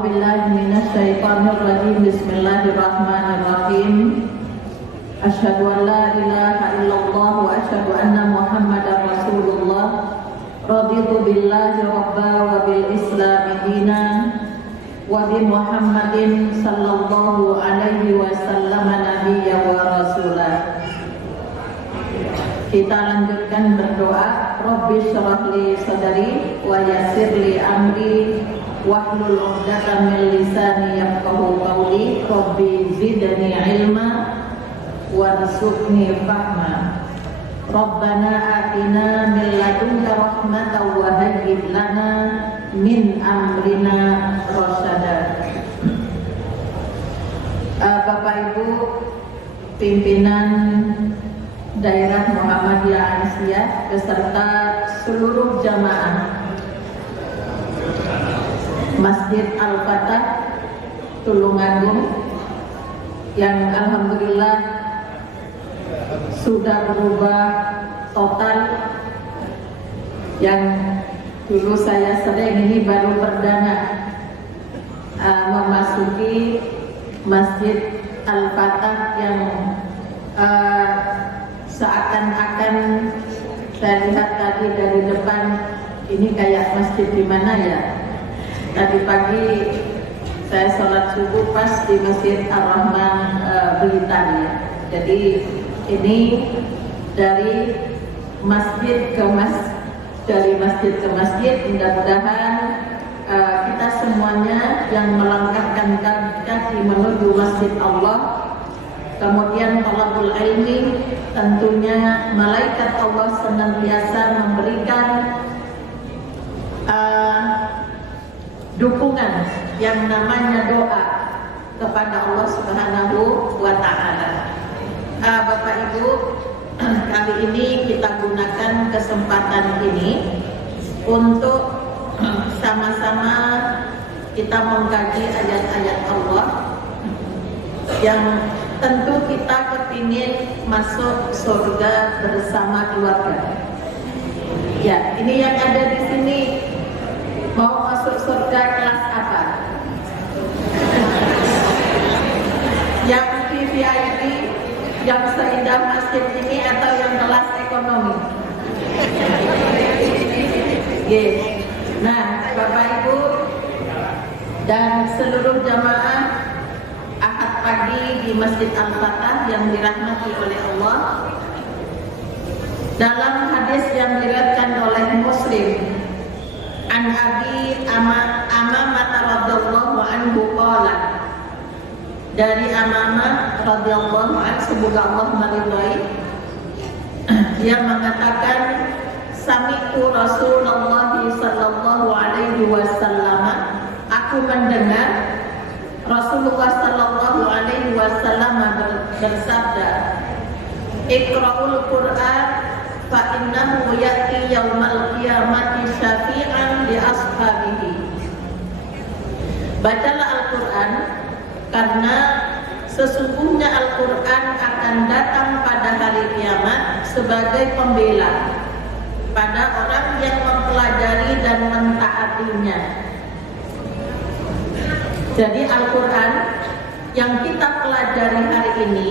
A'udzu billahi minasyaitonir rajim. Bismillahirrahmanirrahim. Asyhadu an la ilaha illallah wa asyhadu anna Muhammadar Rasulullah. Raditu billahi rabba wa bil Islam dinan wa bi Muhammadin sallallahu alaihi wasallam nabiyya wa rasulah. Kita lanjutkan berdoa. Rabbi shrah li sadri wa yassir li amri wahlul 'uqdatam min lisani yafqahu qawli. Rabbi zidni ilma warzuqni fahma. Rabbana atina min ladunka rahmatan wa hayyi' lana min amrina rasyada. Bapak Ibu pimpinan Daerah Muhammadiyah Aisyah beserta seluruh jamaah Masjid Al-Fatah Tulungagung yang alhamdulillah sudah berubah total, yang dulu saya sering, ini baru perdana memasuki Masjid Al-Fatah yang seakan-akan saya lihat tadi dari depan ini kayak masjid di mana ya. Tadi pagi saya sholat subuh pas di Masjid Ar-Rahman Blitar ya. Jadi ini dari masjid ke masjid, mudah-mudahan kita semuanya yang melangkahkan kaki menuju Masjid Allah, kemudian talabul ilmi, tentunya malaikat Allah senantiasa memberikan dukungan yang namanya doa kepada Allah Subhanahu wa Ta'ala. Bapak Ibu, kali ini kita gunakan kesempatan ini untuk sama-sama kita mengkaji ayat-ayat Allah yang tentu kita kepingin masuk surga bersama keluarga. Ya, ini yang ada di sini mau masuk surga kelas apa? Yang VIP, yang seindah masjid ini, atau yang kelas ekonomi? Yes. Nah, Bapak Ibu dan seluruh jamaah Ahad pagi di Masjid Al-Fatah yang dirahmati oleh Allah, dalam hadis yang diriwayatkan oleh Muslim, an Abi Amamah radhiyallahu anhu qala, dari Amamah radhiyallahu anhu, semoga Allah meridhai, dia mengatakan, sami'tu Rasulullah sallallahu alaihi wasallam, aku mendengar Rasulullah sallallahu alaihi wasallam bersabda, Iqra'ul Qur'an fa innahu ya'ti yaumal qiyamati syafi'an li ashabihi. Bacalah Al-Qur'an, karena sesungguhnya Al-Qur'an akan datang pada hari kiamat sebagai pembela pada orang yang mempelajari dan mentaatinya. Jadi Al-Quran yang kita pelajari hari ini,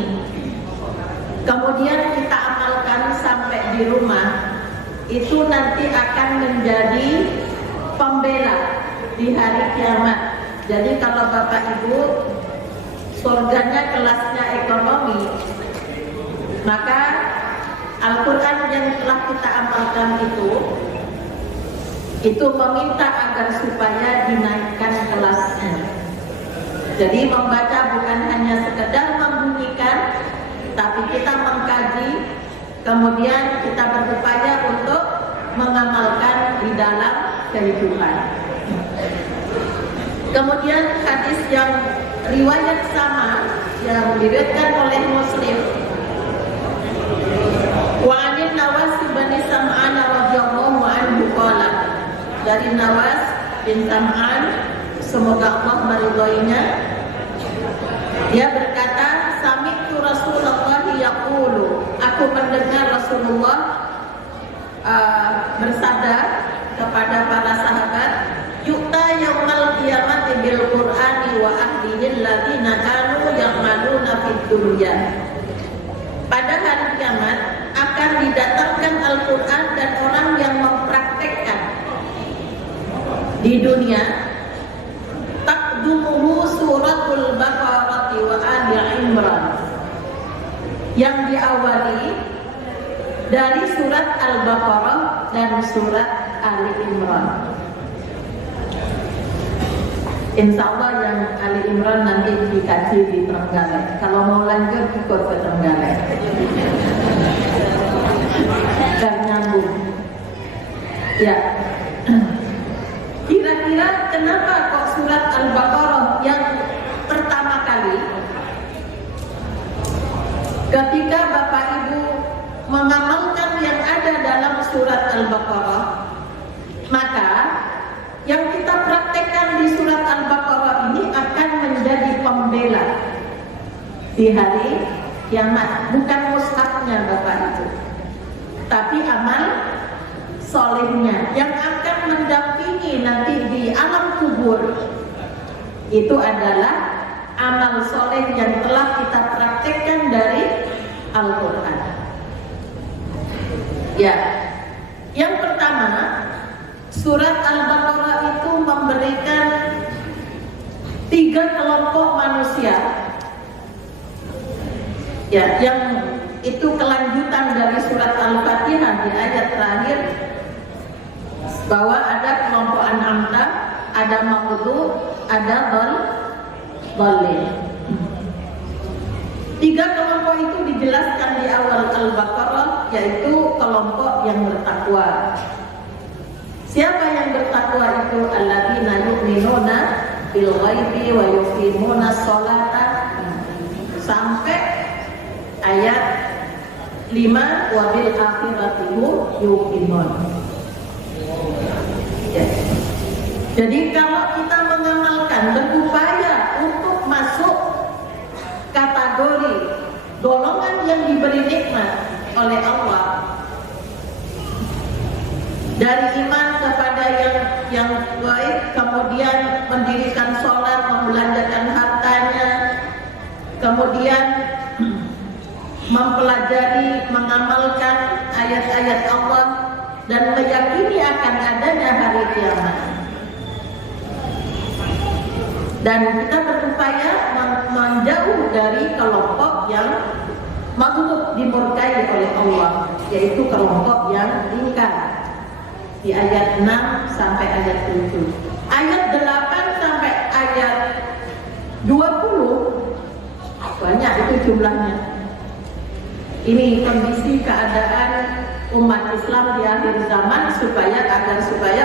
kemudian kita amalkan sampai di rumah, itu nanti akan menjadi pembela di hari kiamat. Jadi kalau Bapak Ibu surganya kelasnya ekonomi, maka Al-Quran yang telah kita amalkan itu meminta agar supaya dinaikkan kelasnya. Jadi membaca bukan hanya sekedar membunyikan, tapi kita mengkaji, kemudian kita berupaya untuk mengamalkan di dalam kehidupan. Kemudian hadis yang riwayat sama yang diriwayatkan oleh Muslim, wa anin Nawas bin Sam'an radhiyallahu anhu qala, dari Nawas bin Sam'an, semoga Allah meridhoinya, dia berkata, sami'tu Rasulullah yaqulu, aku mendengar Rasulullah bersabda kepada para sahabat, yu'ta yaumal qiyamati bil dunya. Pada hari kiamat akan didatangkan Al-Quran dan orang yang mempraktekkan di dunia. Taqdumuhu suratul Baqarah wa Ali Imran, yang diawali dari surat Al-Baqarah dan surat Ali Imran. Insya Allah yang Ali Imran nanti dikaji di Trenggalek. Kalau mau lanjut ikut ke Trenggalek. Dan nyambung. Ya. Kira-kira kenapa kok surat Al-Baqarah yang pertama kali ketika Bapak Ibu mengamalkan yang ada dalam surat Al-Baqarah, maka yang kita praktekkan di surat Al-Baqarah ini akan menjadi pembela di hari kiamat. Bukan mushafnya Bapak Ibu, tapi amal solehnya yang akan mendampingi nanti di alam kubur. Itu adalah amal soleh yang telah kita praktekkan dari Al-Quran. Ya, yang pertama, surat Al-Baqarah itu memberikan 3 kelompok manusia. Ya, yang itu kelanjutan dari surat Al-Fatihah di ayat terakhir, bahwa ada kelompok An'amta, ada Maghduub, ada Dhalin. 3 kelompok itu dijelaskan di awal Al-Baqarah, yaitu kelompok yang bertakwa. Siapa yang bertakwa itu? Alladzina yu'minuna bil ghaibi wa yuqimuna sholata, sampai ayat 5, wa bil akhirati hum yuqinun. Ya. Jadi kalau kita mengamalkan, berupaya untuk masuk kategori golongan yang diberi nikmat oleh Allah, dari iman kepada yang baik, kemudian mendirikan sholat, membelanjakan hartanya, kemudian mempelajari, mengamalkan ayat-ayat Allah, dan meyakini akan adanya hari kiamat. Dan kita berupaya menjauh dari kelompok yang maghdub, dimurkai oleh Allah, yaitu kelompok yang ingkar. Di ayat 6 sampai ayat 7. Ayat 8 sampai ayat 20 banyak itu jumlahnya. Ini kondisi keadaan umat Islam di akhir zaman, supaya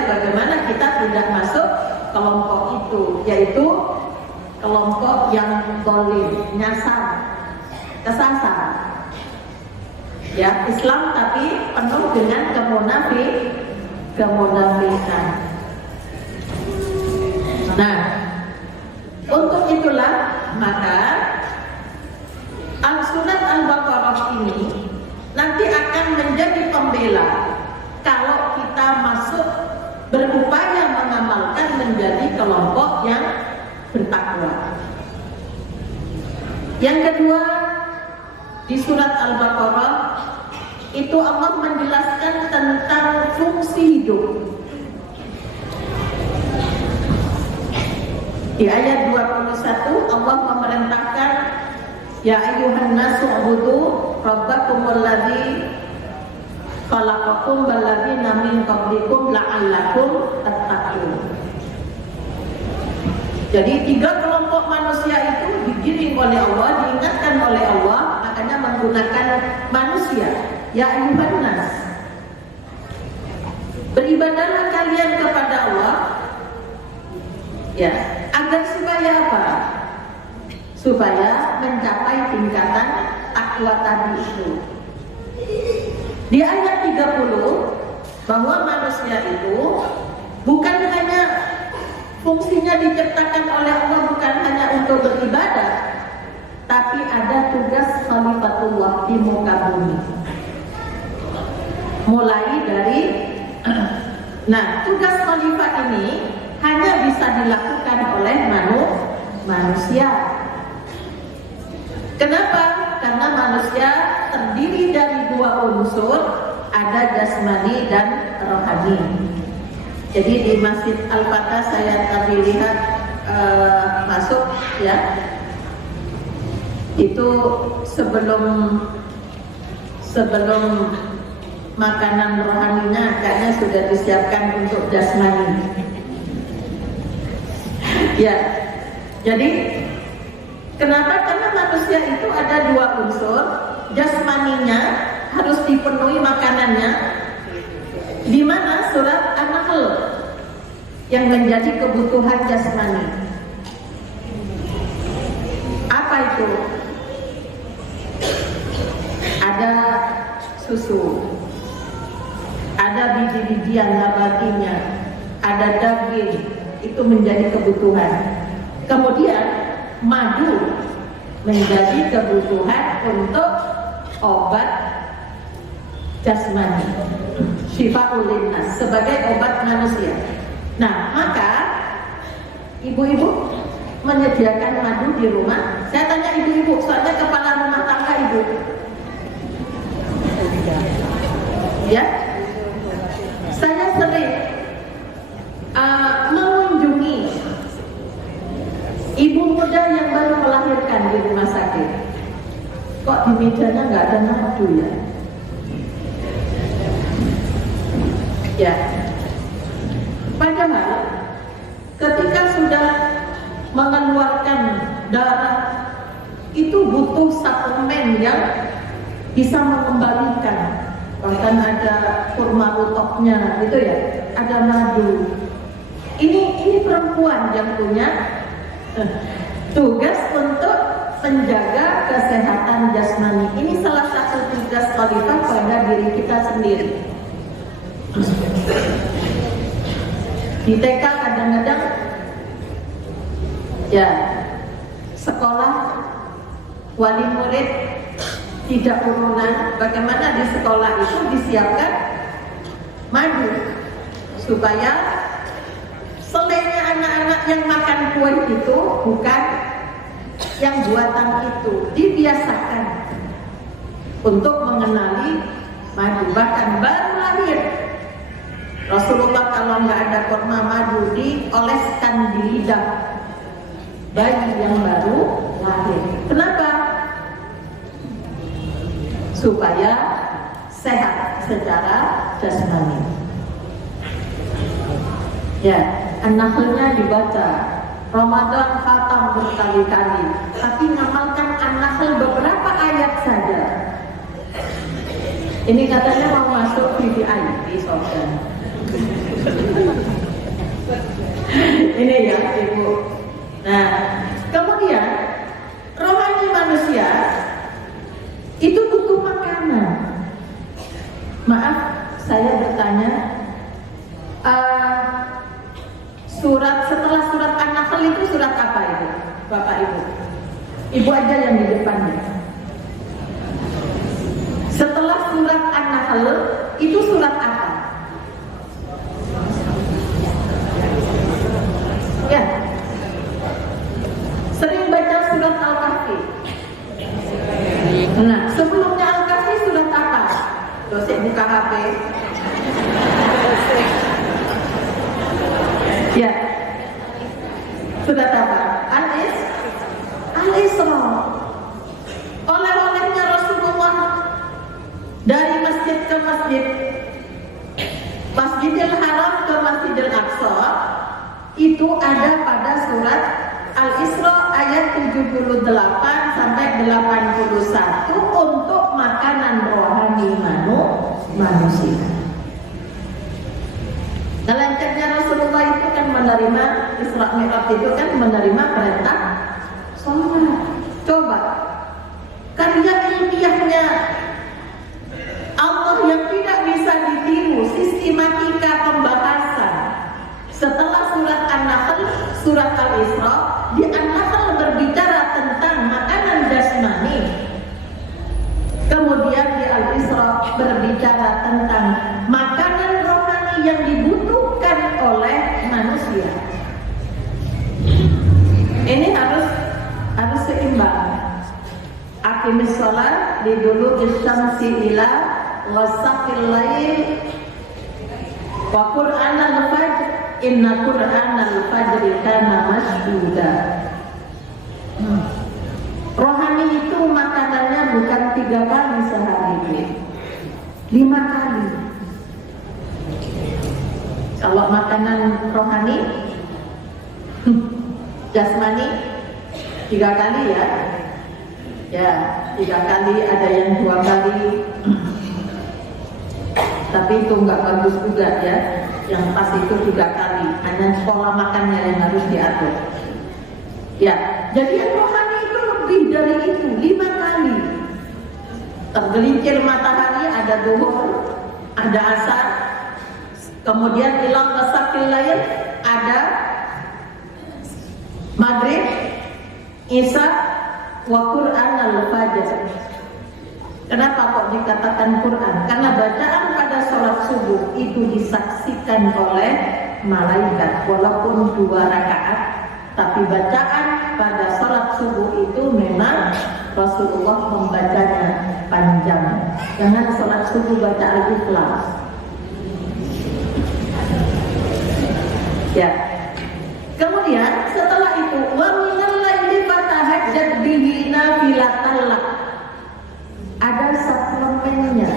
bagaimana kita tidak masuk kelompok itu, yaitu kelompok yang zalim, nyasar, kesasar. Ya, Islam tapi penuh dengan kemunafikan. Nah, untuk itulah maka surat Al-Baqarah ini nanti akan menjadi pembela kalau kita masuk, berupaya mengamalkan menjadi kelompok yang bertakwa. Yang kedua, di surat Al-Baqarah itu Allah menjelaskan tentang fungsi hidup. Di ayat 21 Allah memerintahkan, ya ayyuhan nasu ubudu rabbakumul ladzi khalaqakum wal ladzina min qablikum la'allakum tattaqun. Jadi 3 kelompok manusia itu digiring oleh Allah, diingatkan oleh Allah, makanya menggunakan manusia. Ya ayyuhan nas, beribadahlah kalian kepada Allah, ya, agar supaya apa? Supaya mencapai tingkatan takwa tadi itu. Di ayat 30 bahwa manusia itu bukan hanya fungsinya diciptakan oleh Allah, bukan hanya untuk beribadah, tapi ada tugas khalifatullah di muka bumi. Mulai dari tugas khalifah ini hanya bisa dilakukan oleh manusia. Kenapa manusia terdiri dari dua unsur, ada jasmani dan rohani. Jadi di Masjid Al-Fatah saya tadi lihat masuk ya, itu sebelum makanan rohaninya kayaknya sudah disiapkan untuk jasmani. Ya, jadi kenapa? Karena manusia itu ada dua unsur, jasmaninya harus dipenuhi makanannya, di mana surat An-Nahl yang menjadi kebutuhan jasmani. Apa itu? Ada susu, ada biji-bijian nabatinya, ada daging, itu menjadi kebutuhan. Kemudian madu menjadi kebutuhan untuk obat jasmani, syifa'ul linnas, sebagai obat manusia. Nah, maka ibu-ibu menyediakan madu di rumah. Saya tanya ibu-ibu, soalnya kepala rumah tangga ibu. Ya, saya sering mengunjungi ibu muda yang baru melahirkan di rumah sakit. Kok di mejanya nggak ada madu ya? Ya, padahal ketika sudah mengeluarkan darah itu butuh suplemen yang bisa mengembalikan. Bahkan ada kurma rutopnya gitu ya, ada madu. Ini perempuan yang punya tugas untuk menjaga kesehatan jasmani. Ini salah satu tugas khalifah pada diri kita sendiri. Di TK kadang-kadang ya sekolah wali murid tidak urunan, bagaimana di sekolah itu disiapkan madu supaya selainnya anak-anak yang makan kue itu bukan yang buatan itu, dibiasakan untuk mengenali madu. Bahkan baru lahir Rasulullah kalau nggak ada kurma madu dioleskan di lidah bayi yang baru lahir. Kenapa? Supaya sehat secara jasmani. Ya, An-Nahlnya dibaca, Ramadan khatam berkali-kali, tapi ngamalkan An-Nahl beberapa ayat saja. Ini katanya mau masuk VVIP soalnya. Ini ya ibu. Nah, kemudian rohani manusia itu butuh makanan. Maaf, saya bertanya, setelah surat An-Nahl itu surat apa itu, Bapak Ibu? Ibu aja yang di depannya. Setelah surat An-Nahl itu surat apa? Ya, sering baca surat Al-Kahfi. Nah, sebelumnya Al-Kahfi surat apa? Dosen buka HP. Ya, surat apa? Al-Isra. Oleh-olehnya Rasulullah dari masjid ke masjid, Masjidil Haram ke Masjidil Aqsa, itu ada pada surat Al-Isra ayat 78 sampai 81 untuk makanan rohani manusia. Dalam cerita Rasulullah itu kan menerima Isra Mi'raj itu kan menerima perintah sholat. Coba karya ilmiahnya Allah yang tidak bisa ditiru, sistematika pembahasan. Setelah surat An-Nahl, surat Al-Isra, di An-Nahl berbicara tentang makanan jasmani. Kemudian di Al-Isra berbicara tentang makanan rohani yang dibutuhkan oleh manusia. Ini harus seimbang. aqimis shalah liduluki syamsi ila ghasaqil lail wa qur'anal fajr inna qur'anal fajri kana mashhuda. Rohani itu makanannya bukan 3 kali sehari, 5 kali. Kalau makanan rohani, jasmani 3 kali ya. Ya, 3 kali, ada yang 2 kali. Tapi itu nggak bagus juga ya. Yang pas itu 3 kali. Hanya pola makannya yang harus diatur. Ya, jadi yang rohani itu lebih dari itu, 5 kali. Tergelincir matahari, ada duhur, ada asar, kemudian ilang ghasaqil lail, ada maghrib, isya, wa qur'anal fajr. Kenapa kok dikatakan Quran? Karena bacaan pada sholat subuh itu disaksikan oleh malaikat, walaupun 2 rakaat, tapi bacaan pada sholat subuh itu memang Rasulullah membacanya panjang. Jangan sholat subuh baca Al-Ikhlas. Ya. Kemudian setelah itu wa minal laili fatahajjad bihi nafilatan lak. Ada suplemennya.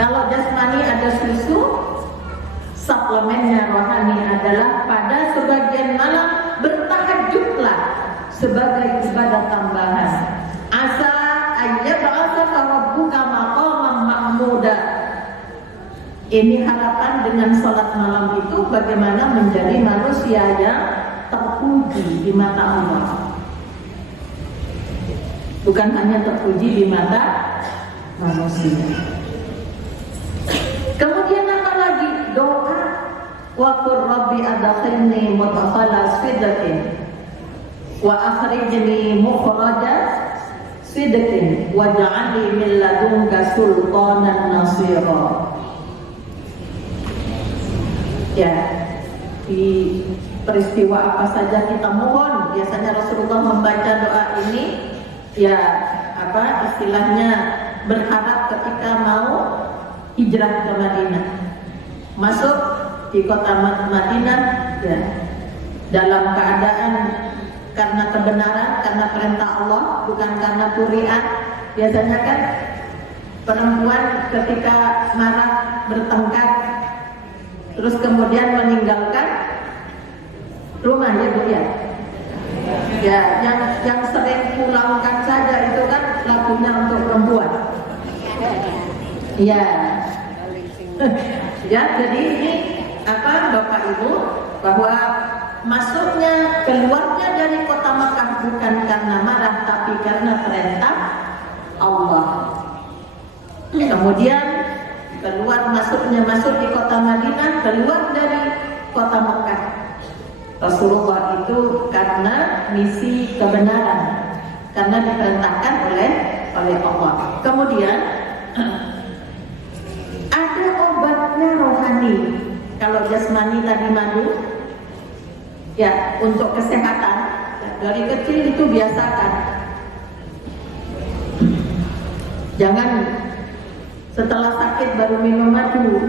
Kalau jasmani ada susu, suplemennya rohani adalah pada sebagian malam bertahajudlah sebagai ibadah tambahan. Asa ayyab'atsaka rabbuka maqaman mahmuda. Ini harapan dengan sholat malam itu bagaimana menjadi manusia yang terpuji di mata Allah. Bukan hanya terpuji di mata manusia. Kemudian apa lagi? Doa. Wa qur rabbi adkhilni mudkhala sidqin wa akhrijni mukhraja sidqin waj'alni min ladunka sultanan nasira. Ya, di peristiwa apa saja kita mohon, biasanya Rasulullah membaca doa ini, ya apa istilahnya, berharap ketika mau hijrah ke Madinah, masuk di kota Madinah, ya dalam keadaan karena kebenaran, karena perintah Allah, bukan karena kurian. Biasanya kan perempuan ketika marah, bertengkar, terus kemudian meninggalkan rumah, ya Bu ya. Ya, yang sering pulangkan saja itu kan lagunya untuk perempuan. Iya. Ya, jadi ini apa Bapak Ibu, bahwa masuknya, keluarnya dari kota Makkah bukan karena marah, tapi karena perintah Allah. Kemudian masuk di kota Madinah, keluar dari kota Makkah. Rasulullah itu karena misi kebenaran, karena diperintahkan oleh Allah. Kemudian ada obatnya rohani. Kalau jasmani tadi madu, ya untuk kesehatan, dari kecil itu biasakan. Jangan setelah sakit baru minum madu,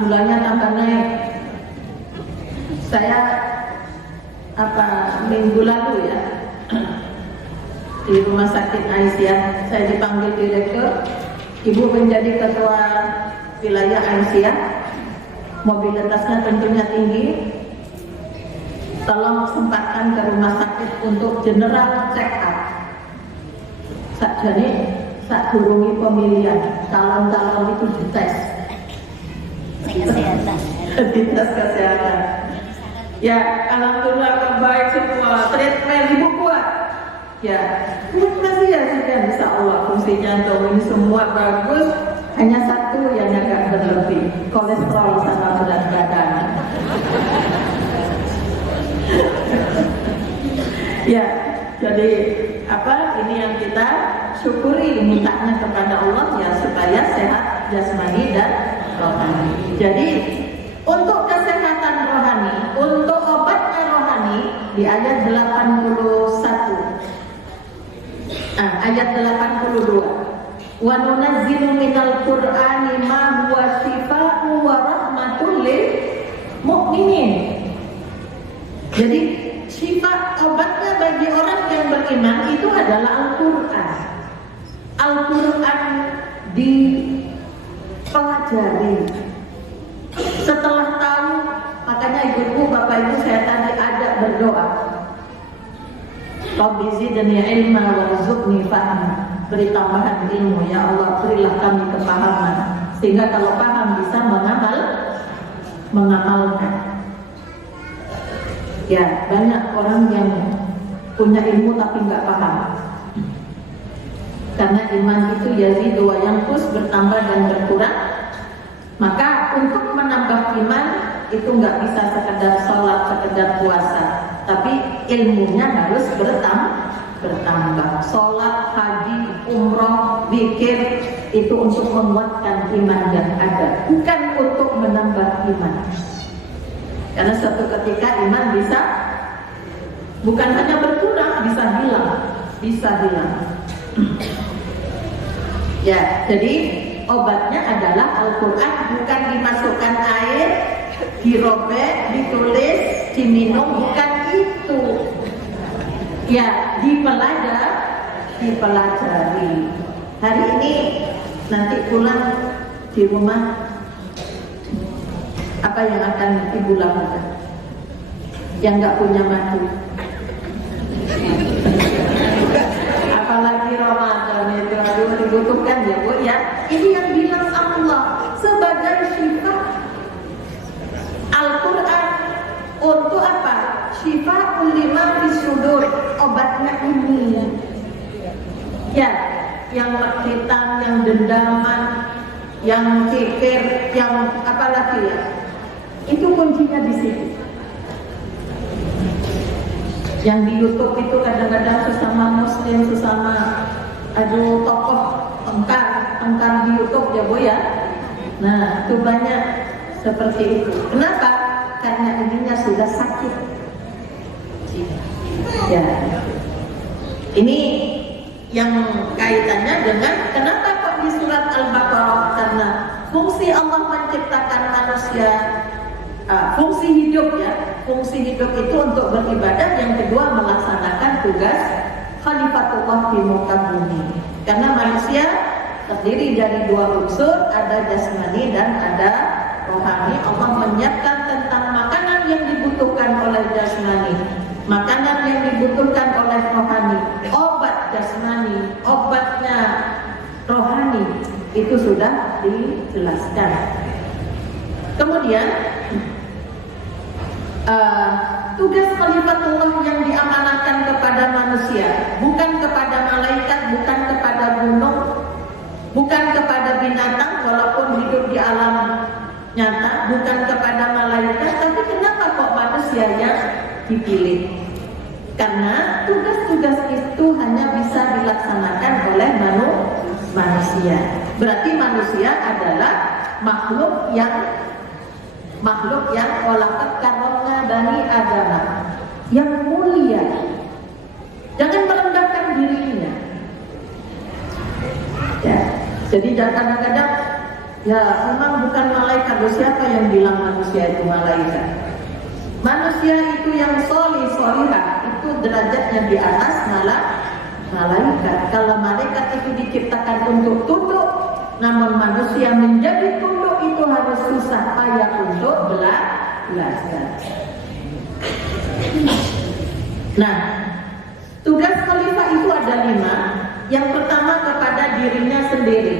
gulanya tambah naik. Saya minggu lalu ya di rumah sakit Aisyah, saya dipanggil direktur, ibu menjadi ketua wilayah Aisyah, mobilitasnya tentunya tinggi, tolong sempatkan ke rumah sakit untuk general check up. Jadi saat durungi pemilihan, calon-calon itu dites kesehatan. Dites kesehatan. Ya, alhamdulillah baik semua. Treatment ibu kuat. Ya, terima kasih ya sudah, insya Allah fungsi jantung ini semua bagus. Hanya satu yang agak berlebih, kolesterol sama berat badan. Ya, jadi ini yang kita syukuri, mintanya kepada Allah ya supaya sehat jasmani dan rohani. Jadi untuk kesehatan rohani, untuk obatnya rohani di ayat 81 ayat 82. Wa nunazzilu minal Qur'ani ma huwa shifaa'un wa rahmatul lil mu'minin. Jadi sifat obatnya bagi orang yang beriman itu adalah Al-Quran. Al-Quran dipelajari. Setelah tahu, makanya ibu-ibu, bapak ibu saya tadi ajak berdoa. Rabbi zidni ilma warzuqni fahma. Beri tambahan ilmu, ya Allah, berilah kami kepahaman, sehingga kalau paham bisa mengamalkan. Ya, banyak orang yang punya ilmu tapi nggak paham. Karena iman itu yazidu wa yanqus, bertambah dan berkurang. Maka untuk menambah iman itu nggak bisa sekedar sholat, sekedar puasa, tapi ilmunya harus bertambah. Sholat, haji, umroh, zikir itu untuk menguatkan iman yang ada, bukan untuk menambah iman. Karena suatu ketika iman bisa bukan hanya berkurang, bisa hilang. Ya, jadi obatnya adalah Al-Quran, bukan dimasukkan air, dirobek, ditulis, diminum, bukan itu. Ya, dipelajari. Hari ini nanti pulang di rumah, apa yang akan ibu lakukan? Yang nggak punya madu. Apalagi Ramadan itu dibutuhkan ya Bu ya. Ini yang bilang Allah sebagai sifat Al-Quran untuk apa? Sifat lima fisudur, obatnya ini. Ya, yang makitan, yang dendaman, yang kikir, yang apa lagi ya? Itu kuncinya di situ. Yang di YouTube itu kadang-kadang sesama Muslim, sesama tokoh engkar di YouTube ya Bu ya. Nah, itu banyak seperti itu. Kenapa? Karena ininya sudah sakit. Ya. Ini yang kaitannya dengan kenapa kok di surat Al-Baqarah, karena fungsi Allah menciptakan manusia, fungsi hidup ya, fungsi hidup itu untuk beribadah, yang kedua melaksanakan tugas khalifatullah di muka bumi. Karena manusia terdiri dari dua unsur, ada jasmani dan ada rohani. Allah menyiapkan tentang makanan yang dibutuhkan oleh jasmani, makanan yang dibutuhkan oleh rohani, obat jasmani, obatnya rohani, itu sudah dijelaskan. Kemudian tugas khalifatullah yang diamanahkan kepada manusia, bukan kepada malaikat, bukan kepada gunung, bukan kepada binatang walaupun hidup di alam nyata, bukan kepada malaikat, tapi kenapa kok manusia yang dipilih? Karena tugas-tugas itu hanya bisa dilaksanakan oleh manusia. Berarti manusia adalah makhluk yang walakat karomna bani Adam, yang mulia. Jangan merendahkan dirinya. Ya, jadi kadang-kadang ya memang bukan malaikat. Siapa yang bilang manusia itu malaikat? Manusia itu yang solihah itu derajatnya di atas malaikat. Kalau malaikat itu diciptakan untuk tunduk, namun manusia menjadi tunduk itu harus susah payah untuk belajar. Nah, tugas khalifah itu ada 5. Yang pertama kepada dirinya sendiri.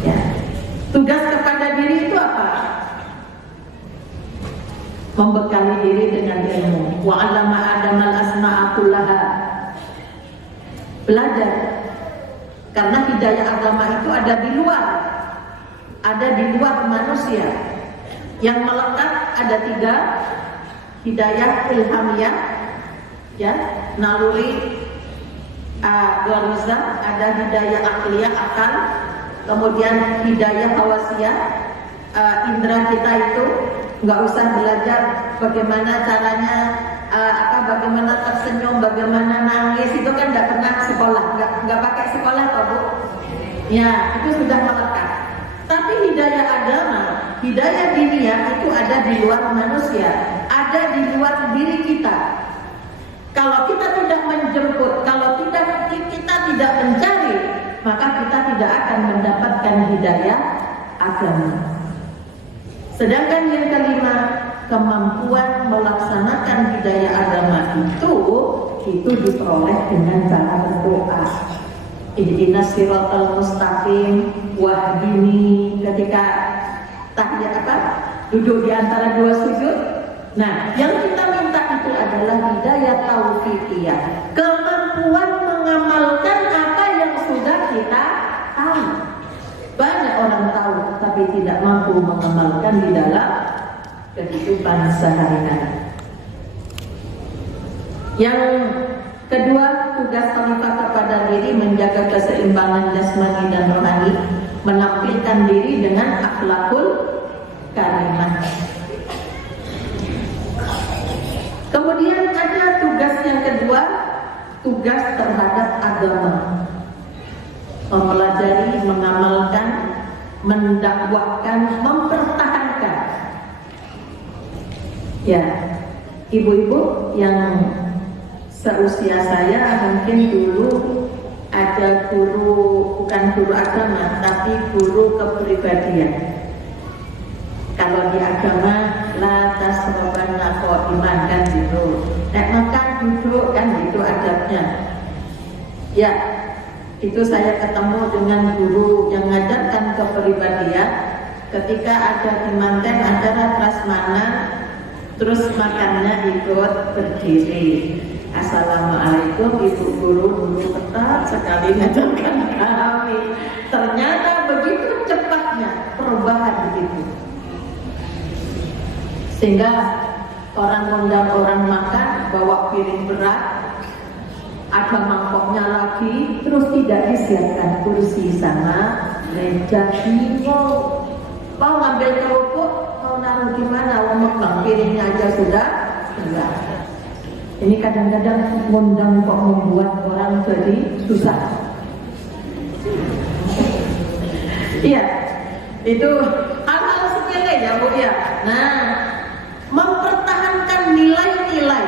Ya. Tugas kepada diri itu apa? Membekali diri dengan ilmu. Wa 'allama Adamal asma'a kullaha. Belajar. Karena hidayah agama itu ada di luar manusia. Yang melekat ada 3, hidayah ilhamiyah, ya, naluri gharizah, ada hidayah akliyah, akal, kemudian hidayah hawasiyah, indera kita itu nggak usah belajar bagaimana caranya bagaimana tersenyum, bagaimana nangis, itu kan nggak pernah sekolah, nggak pakai sekolah toh Bu? Ya, itu sudah melekat. Tapi hidayah agama, hidayah diniyah itu ada di luar manusia, ada di luar diri kita. Kalau kita tidak menjemput, kalau kita tidak mencari, maka kita tidak akan mendapatkan hidayah agama. Sedangkan yang kelima, kemampuan melaksanakan hidayah agama itu diperoleh dengan cara berdoa. Ihdinas siratal mustaqim wahdini, ketika tahiyat duduk di antara dua sujud. Nah, yang kita minta itu adalah hidayah taufiqiyah, kemampuan mengamalkan apa yang sudah kita tahu. Banyak orang tahu tapi tidak mampu mengamalkan di dalam kehidupan sehari-hari. Yang kedua, tugas khalifah kepada diri menjaga keseimbangan jasmani dan rohani, menampilkan diri dengan akhlakul karimah. Kemudian ada tugas yang kedua, tugas terhadap agama, mempelajari, mengamalkan, mendakwahkan, mempertahankan. Ya, ibu-ibu yang seusia saya mungkin dulu ada guru, bukan guru agama, tapi guru kepribadian. Kalau di agama la tasrobanna iman kan gitu. Nek makan duduk kan gitu adabnya. Ya, itu saya ketemu dengan guru yang mengajarkan kepribadian. Ketika ada di manten acara prasmanan, terus makannya ikut berdiri. Assalamualaikum, ibu guru dulu ketat sekali mengajarkan kami. Ternyata begitu cepatnya perubahan begitu, sehingga orang undang orang makan bawa piring berat, ada mangkoknya lagi, terus tidak disiapkan kursi sama meja. Mau ngambil kerupuk, mau naruh di mana? Mau piringnya aja sudah enggak. Ini kadang-kadang ngundang kok membuat orang jadi susah. Iya, itu hal-hal sepele ya Bu ya. Nah, mempertahankan nilai-nilai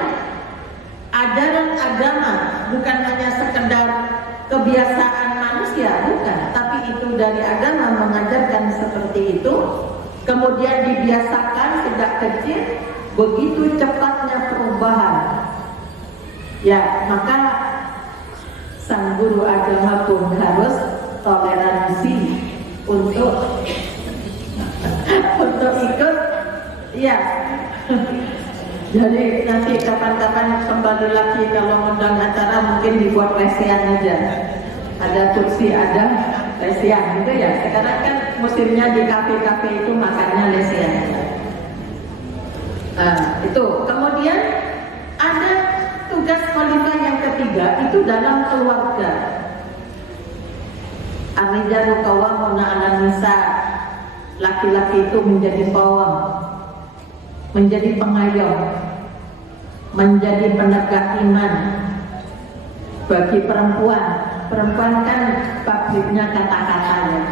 ajaran agama bukan hanya sekedar kebiasaan manusia, bukan, tapi itu dari agama mengajarkan seperti itu. Kemudian dibiasakan sejak kecil, begitu cepatnya perubahan. Ya, maka sang guru agama pun harus toleransi untuk ikut. Ya, jadi nanti kapan-kapan kembali lagi kalau undang acara mungkin dibuat lesehan aja. Ada kursi, ada lesehan gitu ya. Sekarang kan musimnya di kafe-kafe itu makannya lesehan. Itu. Kemudian ada tugas khalifah yang ketiga itu dalam keluarga. Ar-rijalu qawwamuna 'alan nisa. Laki-laki itu menjadi pawang, menjadi pengayom, menjadi penegak iman. Bagi perempuan, perempuan kan pabriknya kata-katanya.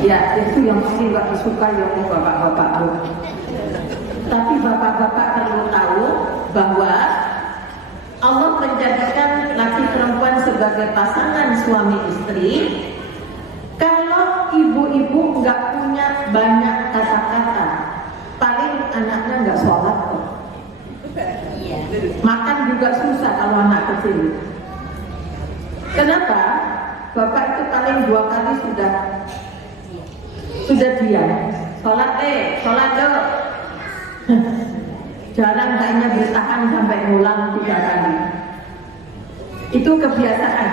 Ya, itu yang paling gak disuka ya bapak-bapak. Tapi bapak-bapak perlu tahu bahwa Allah menjadikan laki perempuan sebagai pasangan suami istri. Kalau ibu-ibu nggak punya banyak kata-kata, paling anaknya nggak sholat kok. Makan juga susah kalau anak kecil. Kenapa? Bapak itu paling 2 kali sudah diam. Sholat dong. Jarang kayaknya bertahan sampai ngulang 3 kali. Itu kebiasaan.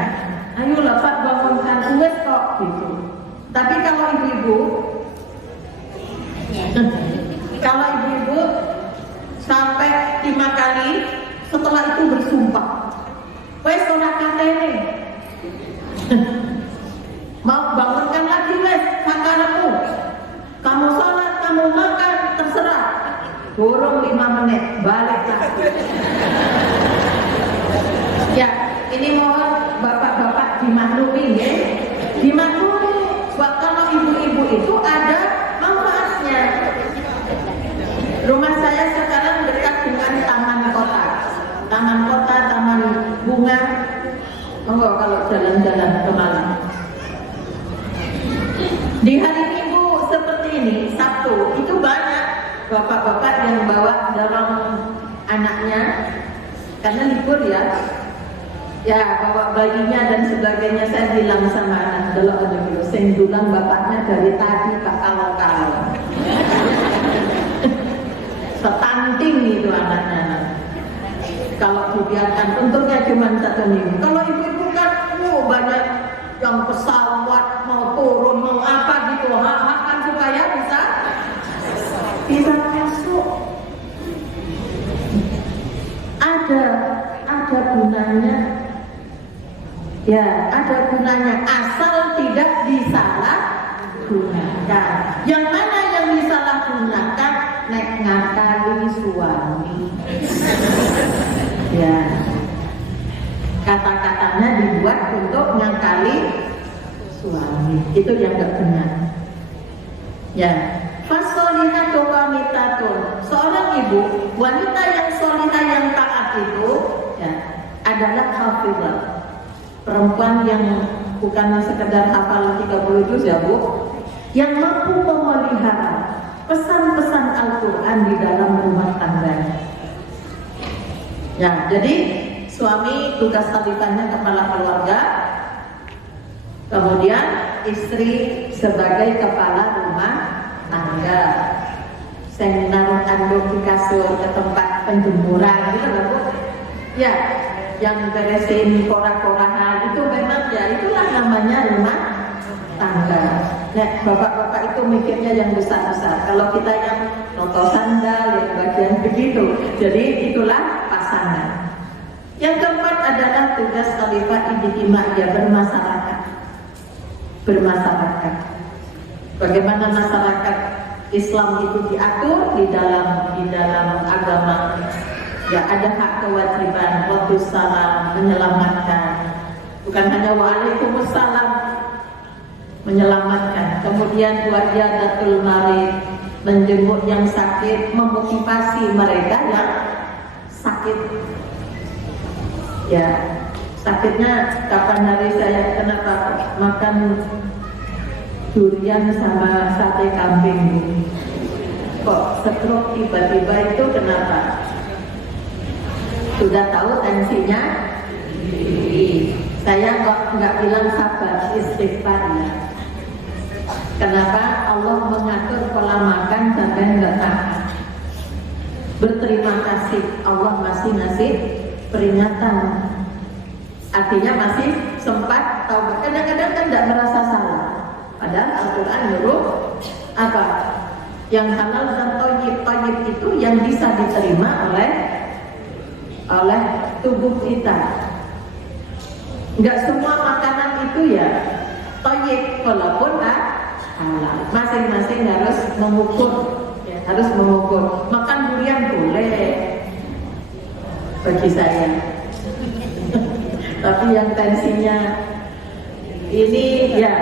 Ayolah Pak bangunkan uwes kok gitu. Tapi kalau ibu-ibu sampai 5 kali, setelah itu bersumpah, wes sholat katene. Mau bangunkan lagi wes sakaremu. Kamu sholat, kamu makan, Kurang 5 menit, balik lagi. Ya, ini mohon bapak-bapak dimaklumi ya. Dimaklumi, sebab kalau ibu-ibu itu ada manfaatnya. Rumah saya sekarang dekat dengan taman kota. Taman kota, taman bunga. Enggak kalau jalan-jalan ke Malang. Di hari Minggu seperti ini, Sabtu, itu banyak bapak-bapak yang bawa dorong anaknya karena libur ya. Ya, bawa bayinya dan sebagainya. Saya bilang sama anak dulu, sing dulang bapaknya dari tadi ke kalau-kalau. Setanting itu anaknya. Kalau dibiarkan, untungnya cuma 1 minggu. Kalau ibu-ibu kan, banyak yang pesawat mau turun, mau apa gitu, kan supaya bisa masuk. Ada gunanya. Ya, ada gunanya asal tidak disalahgunakan. Yang mana yang disalahgunakan? Nek ngakali suami. Ya, kata-katanya dibuat untuk ngakali suami. Itu yang gak benar. Ya, fasolihatu qanitatun. Seorang ibu, wanita yang solihah yang taat itu ya, adalah hafizah. Perempuan yang bukan sekedar hafal 30 juz ya Bu, yang mampu memelihara pesan-pesan Al-Quran di dalam rumah tangganya. Ya, jadi suami tugas khalifahnya kepala keluarga, kemudian istri sebagai kepala rumah tangga. Saya naruh anduk di kasur ke tempat penjemuran gitu loh Bu. Ya, yang beresin korak-korakan itu memang ya itulah namanya rumah tangga. Nah, bapak-bapak itu mikirnya yang besar-besar. Kalau kita yang noto sandal, yang bagian begitu. Jadi itulah pasangan. Yang keempat adalah tugas khalifah ijtimaiyah, bermasyarakat. Bermasyarakat. Bagaimana masyarakat Islam itu diatur di dalam agama. Ya, ada hak kewajiban, wadus salam, menyelamatkan. Bukan hanya waalaikumsalam, menyelamatkan. Kemudian wa'iyadatul marid, menjenguk yang sakit, memotivasi mereka yang sakit. Ya, sakitnya kapan hari saya kenapa makan durian sama sate kambing, kok stroke tiba-tiba itu kenapa? Sudah tahu tensinya tinggi. Saya kok nggak bilang sabar, istighfar ya. Kenapa Allah mengatur pola makan sampai nggak tahan? Berterima kasih, Allah masih ngasih peringatan. Artinya masih sempat tahu. Kadang-kadang kan tidak merasa salah. Padahal Al-Quran nyuruh apa? Yang halal dan thayyib itu yang bisa diterima oleh tubuh kita. Enggak semua makanan itu ya thayyib, walaupun halal. Masing-masing harus mengukur, ya, harus mengukur. Makan durian boleh bagi saya. Tapi yang tensinya ini ya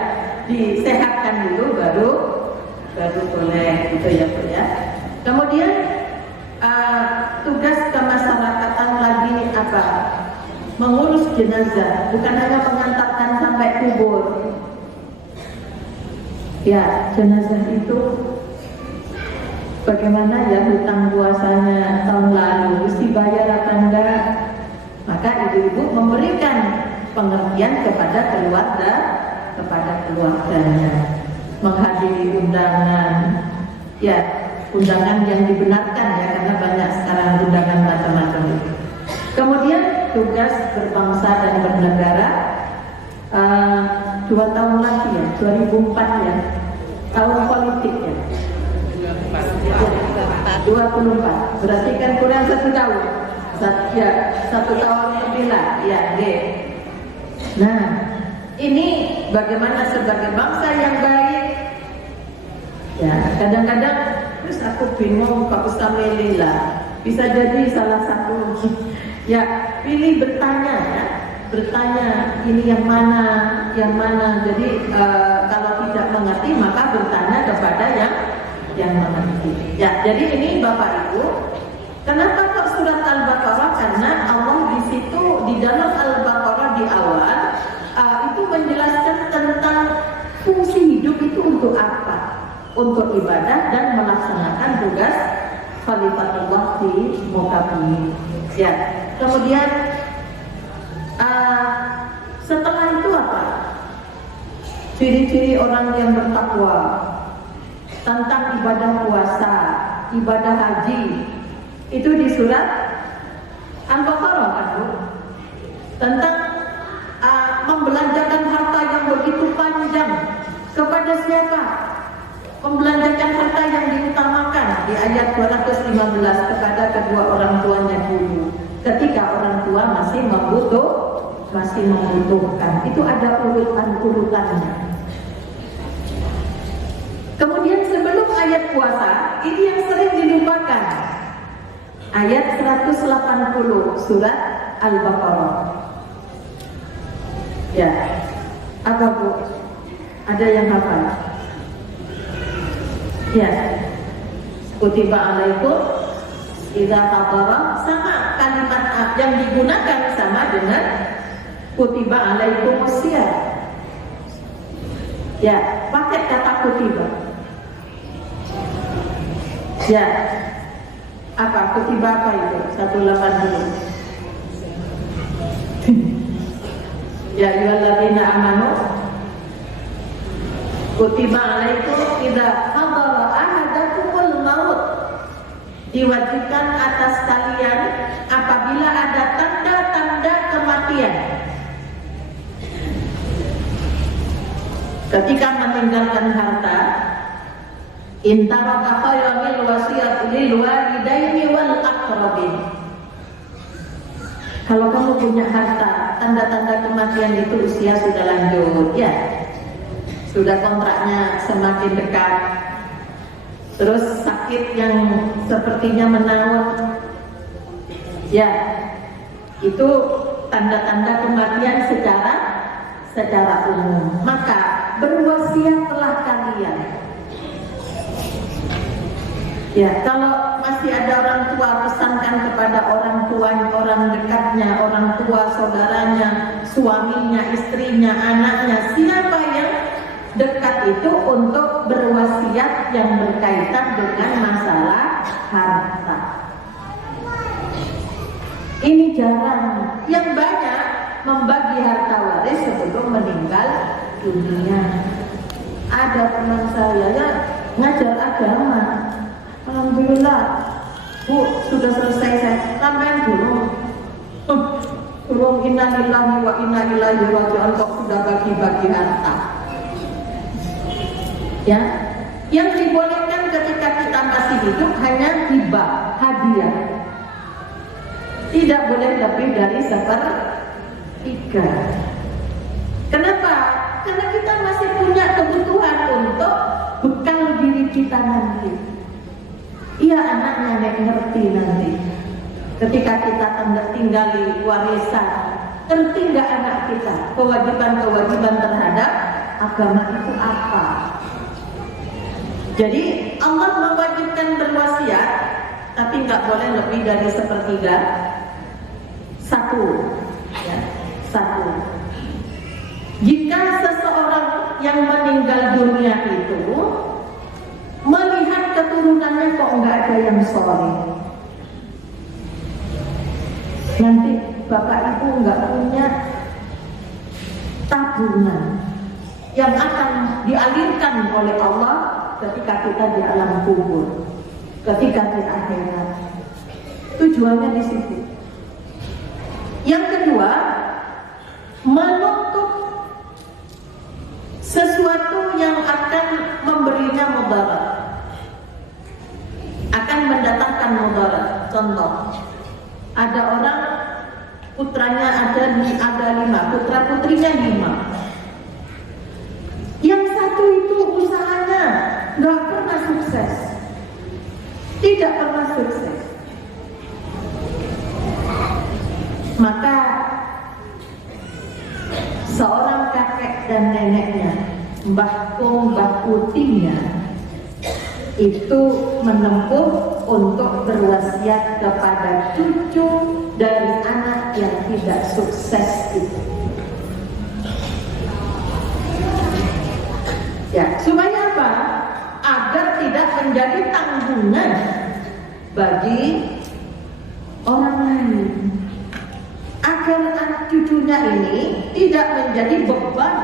disehatkan dulu baru boleh gitu ya Bu ya. Kemudian tugas kemasyarakatan lagi apa? Mengurus jenazah, bukan hanya mengantarkan sampai kubur. Ya, jenazah itu bagaimana ya hutang puasanya tahun lalu, mesti bayar apa enggak? Maka ibu-ibu memberikan pengertian kepada keluarganya, menghadiri undangan, ya undangan yang dibenarkan ya, karena banyak sekarang undangan macam-macam itu. Kemudian tugas berbangsa dan bernegara 2 tahun lagi ya, 2004 ya, tahun politik ya, 24, berarti kan kurang 1 tahun. Ya, 1 tahun lebih lah, ya, deh. Nah, ini bagaimana sebagai bangsa yang baik? Ya, kadang-kadang Terus aku bingung kok bisa milih lah. Bisa jadi salah satu. Ya, pilih bertanya ya. Bertanya ini yang mana. Jadi kalau tidak mengerti maka bertanya kepada yang mengerti. Ya, jadi ini Bapak Ibu, kenapa kok surat Al-Baqarah? Karena Allah di situ di dalam Al-Baqarah di awal itu menjelaskan tentang fungsi hidup itu untuk apa? Untuk ibadah dan melaksanakan tugas khalifatullah di muka bumi. Ya, kemudian setelah itu apa? Ciri-ciri orang yang bertakwa, tentang ibadah puasa, ibadah haji, itu di surat Al-Baqarah kan Bu? Tentang membelanjakan harta yang begitu panjang kepada siapa? Membelanjakan harta yang diutamakan di ayat 215 kepada kedua orang tuanya dulu. Ketika orang tua masih membutuhkan. Itu ada urutannya. Kemudian sebelum ayat puasa, ini yang sering dilupakan. Ayat 180 surat Al-Baqarah. Ya, apa Bu? Ada yang hafal? Ya, kutiba alaikum idza hadara, sama kalimat yang digunakan sama dengan kutiba alaikumus syiyam. Ya, pakai kata kutiba. Ya, apa kutiba apa itu? 180. Ya ayyuhalladzina amanu kutiba alaikum idza hadara ahadakumul maut, diwajibkan atas kalian apabila ada tanda-tanda kematian. Ketika meninggalkan harta, intaraka khairal wasiyat lil walidaini wal aqrabin. Kalau kamu punya harta, tanda-tanda kematian itu usia sudah lanjut, ya, sudah kontraknya semakin dekat, terus sakit yang sepertinya menahun, ya, itu tanda-tanda kematian secara umum. Maka berwasiatlah kalian. Ya, kalau masih ada orang tua, pesankan kepada orang tua, orang dekatnya, orang tua, saudaranya, suaminya, istrinya, anaknya, siapa yang dekat itu untuk berwasiat yang berkaitan dengan masalah harta. Ini jarang. Yang banyak membagi harta waris sebelum meninggal dunia. Ada teman saya ya ngajar agama, alhamdulillah Bu, sudah selesai saya tambahin belum innalillahi wa inna ilaihi raji'un, kok sudah bagi-bagi harta. Ya, yang dibolehkan ketika kita masih hidup hanya hibah, hadiah. Tidak boleh lebih dari 1/3. Kenapa? Karena kita masih punya kebutuhan untuk bekal diri kita nanti. Iya, anaknya nek ngerti nanti. Ketika kita tinggali warisan, ngerti nggak anak kita kewajiban-kewajiban terhadap agama itu apa? Jadi Allah mewajibkan berwasiat, tapi nggak boleh lebih dari 1/3. Satu. Jika seseorang yang meninggal dunia itu melihat keturunannya kok nggak ada yang soleh, nanti bapak ibu nggak punya tabungan yang akan dialirkan oleh Allah ketika kita di alam kubur, ketika di akhirat. Tujuannya di situ. Yang kedua, menutup sesuatu yang akan memberinya mudarat, akan mendatangkan mudarat. Contoh, ada orang putranya ada 5, putra putrinya 5. Yang satu itu usahanya nggak pernah sukses, tidak pernah sukses. Maka seorang kakek dan neneknya, Mbah Kong, Mbah Putinya, itu menempuh untuk berwasiat kepada cucu dari anak yang tidak sukses itu. Ya, supaya apa? Agar tidak menjadi tanggungan bagi orang lain. Agar anak cucunya ini tidak menjadi beban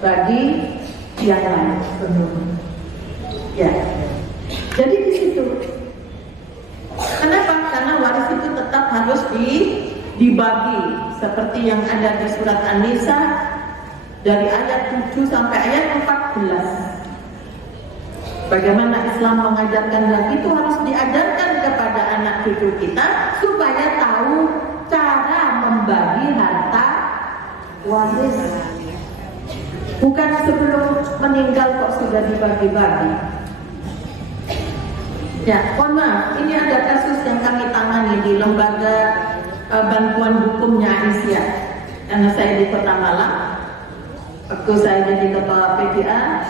bagi yang lain. Ya, jadi di situ. Kenapa? Karena waris itu tetap harus dibagi, seperti yang ada di surat An-Nisa dari ayat 7 sampai ayat 14. Bagaimana Islam mengajarkan hal itu harus diajarkan kepada anak cucu kita supaya tahu cara membagi harta waris. Bukan sebelum meninggal kok sudah dibagi-bagi. Ya, mohon maaf, ini ada kasus yang kami tangani di lembaga bantuan hukumnya Aisyah. Karena saya di Kota Malang, waktu saya jadi ketua PDA,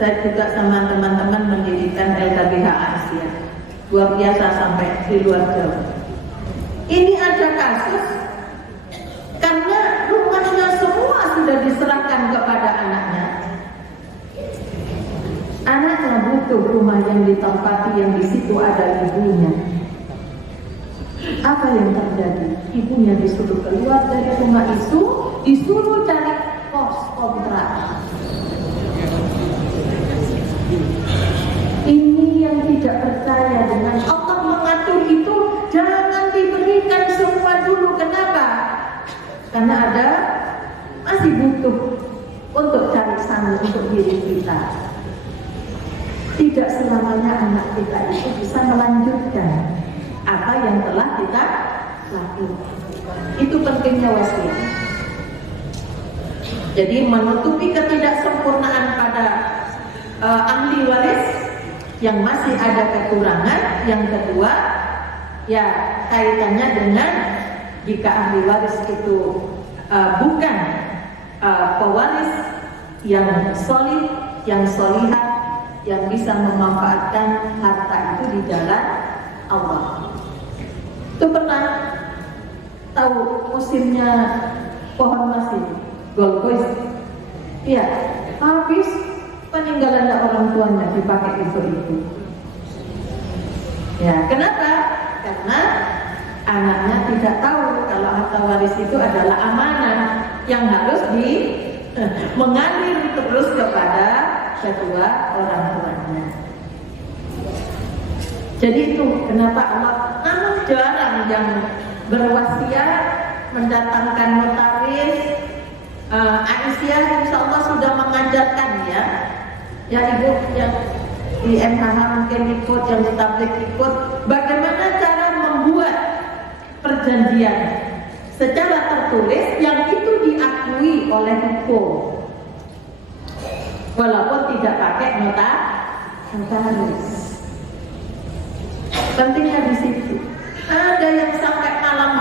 saya juga sama teman-teman mendirikan LKBH Aisyah. Luar biasa sampai di luar Jawa. Ini ada kasus karena rumahnya semua sudah diserahkan kepada anaknya. Anaknya butuh rumah yang ditempati, yang di situ ada ibunya. Apa yang terjadi? Ibunya disuruh keluar dari rumah itu, disuruh cari kos kontrak. Ini yang tidak percaya dengan Allah mengatur itu, jangan diberikan semua dulu. Kenapa? Karena ada masih butuh untuk cari sana untuk diri kita. Tidak selamanya anak kita itu bisa melanjutkan apa yang telah kita lakukan. Itu pentingnya wasiat. Jadi menutupi ketidaksempurnaan pada ahli waris yang masih ada kekurangan. Yang kedua, ya kaitannya dengan jika ahli waris itu bukan pewaris yang solid, yang solihah, yang bisa memanfaatkan harta itu di jalan Allah. Itu pernah tahu musimnya pohon masih golkois? Iya, habis peninggalan orang tuanya dipakai untuk itu. Ya, kenapa? Karena anaknya tidak tahu kalau harta waris itu adalah amanah yang harus mengalir terus kepada kedua orang tuanya. Jadi itu kenapa Allah namun jarang yang berwasiat mendatangkan notaris. Aisyah insya Allah sudah mengajarkan ya ibu yang di MHH mungkin ikut, yang di tablik ikut, bagaimana cara membuat perjanjian secara tertulis yang itu diakui oleh hukum. Walaupun tidak pakai notaris. Pentingnya di situ. Ada yang sampai malam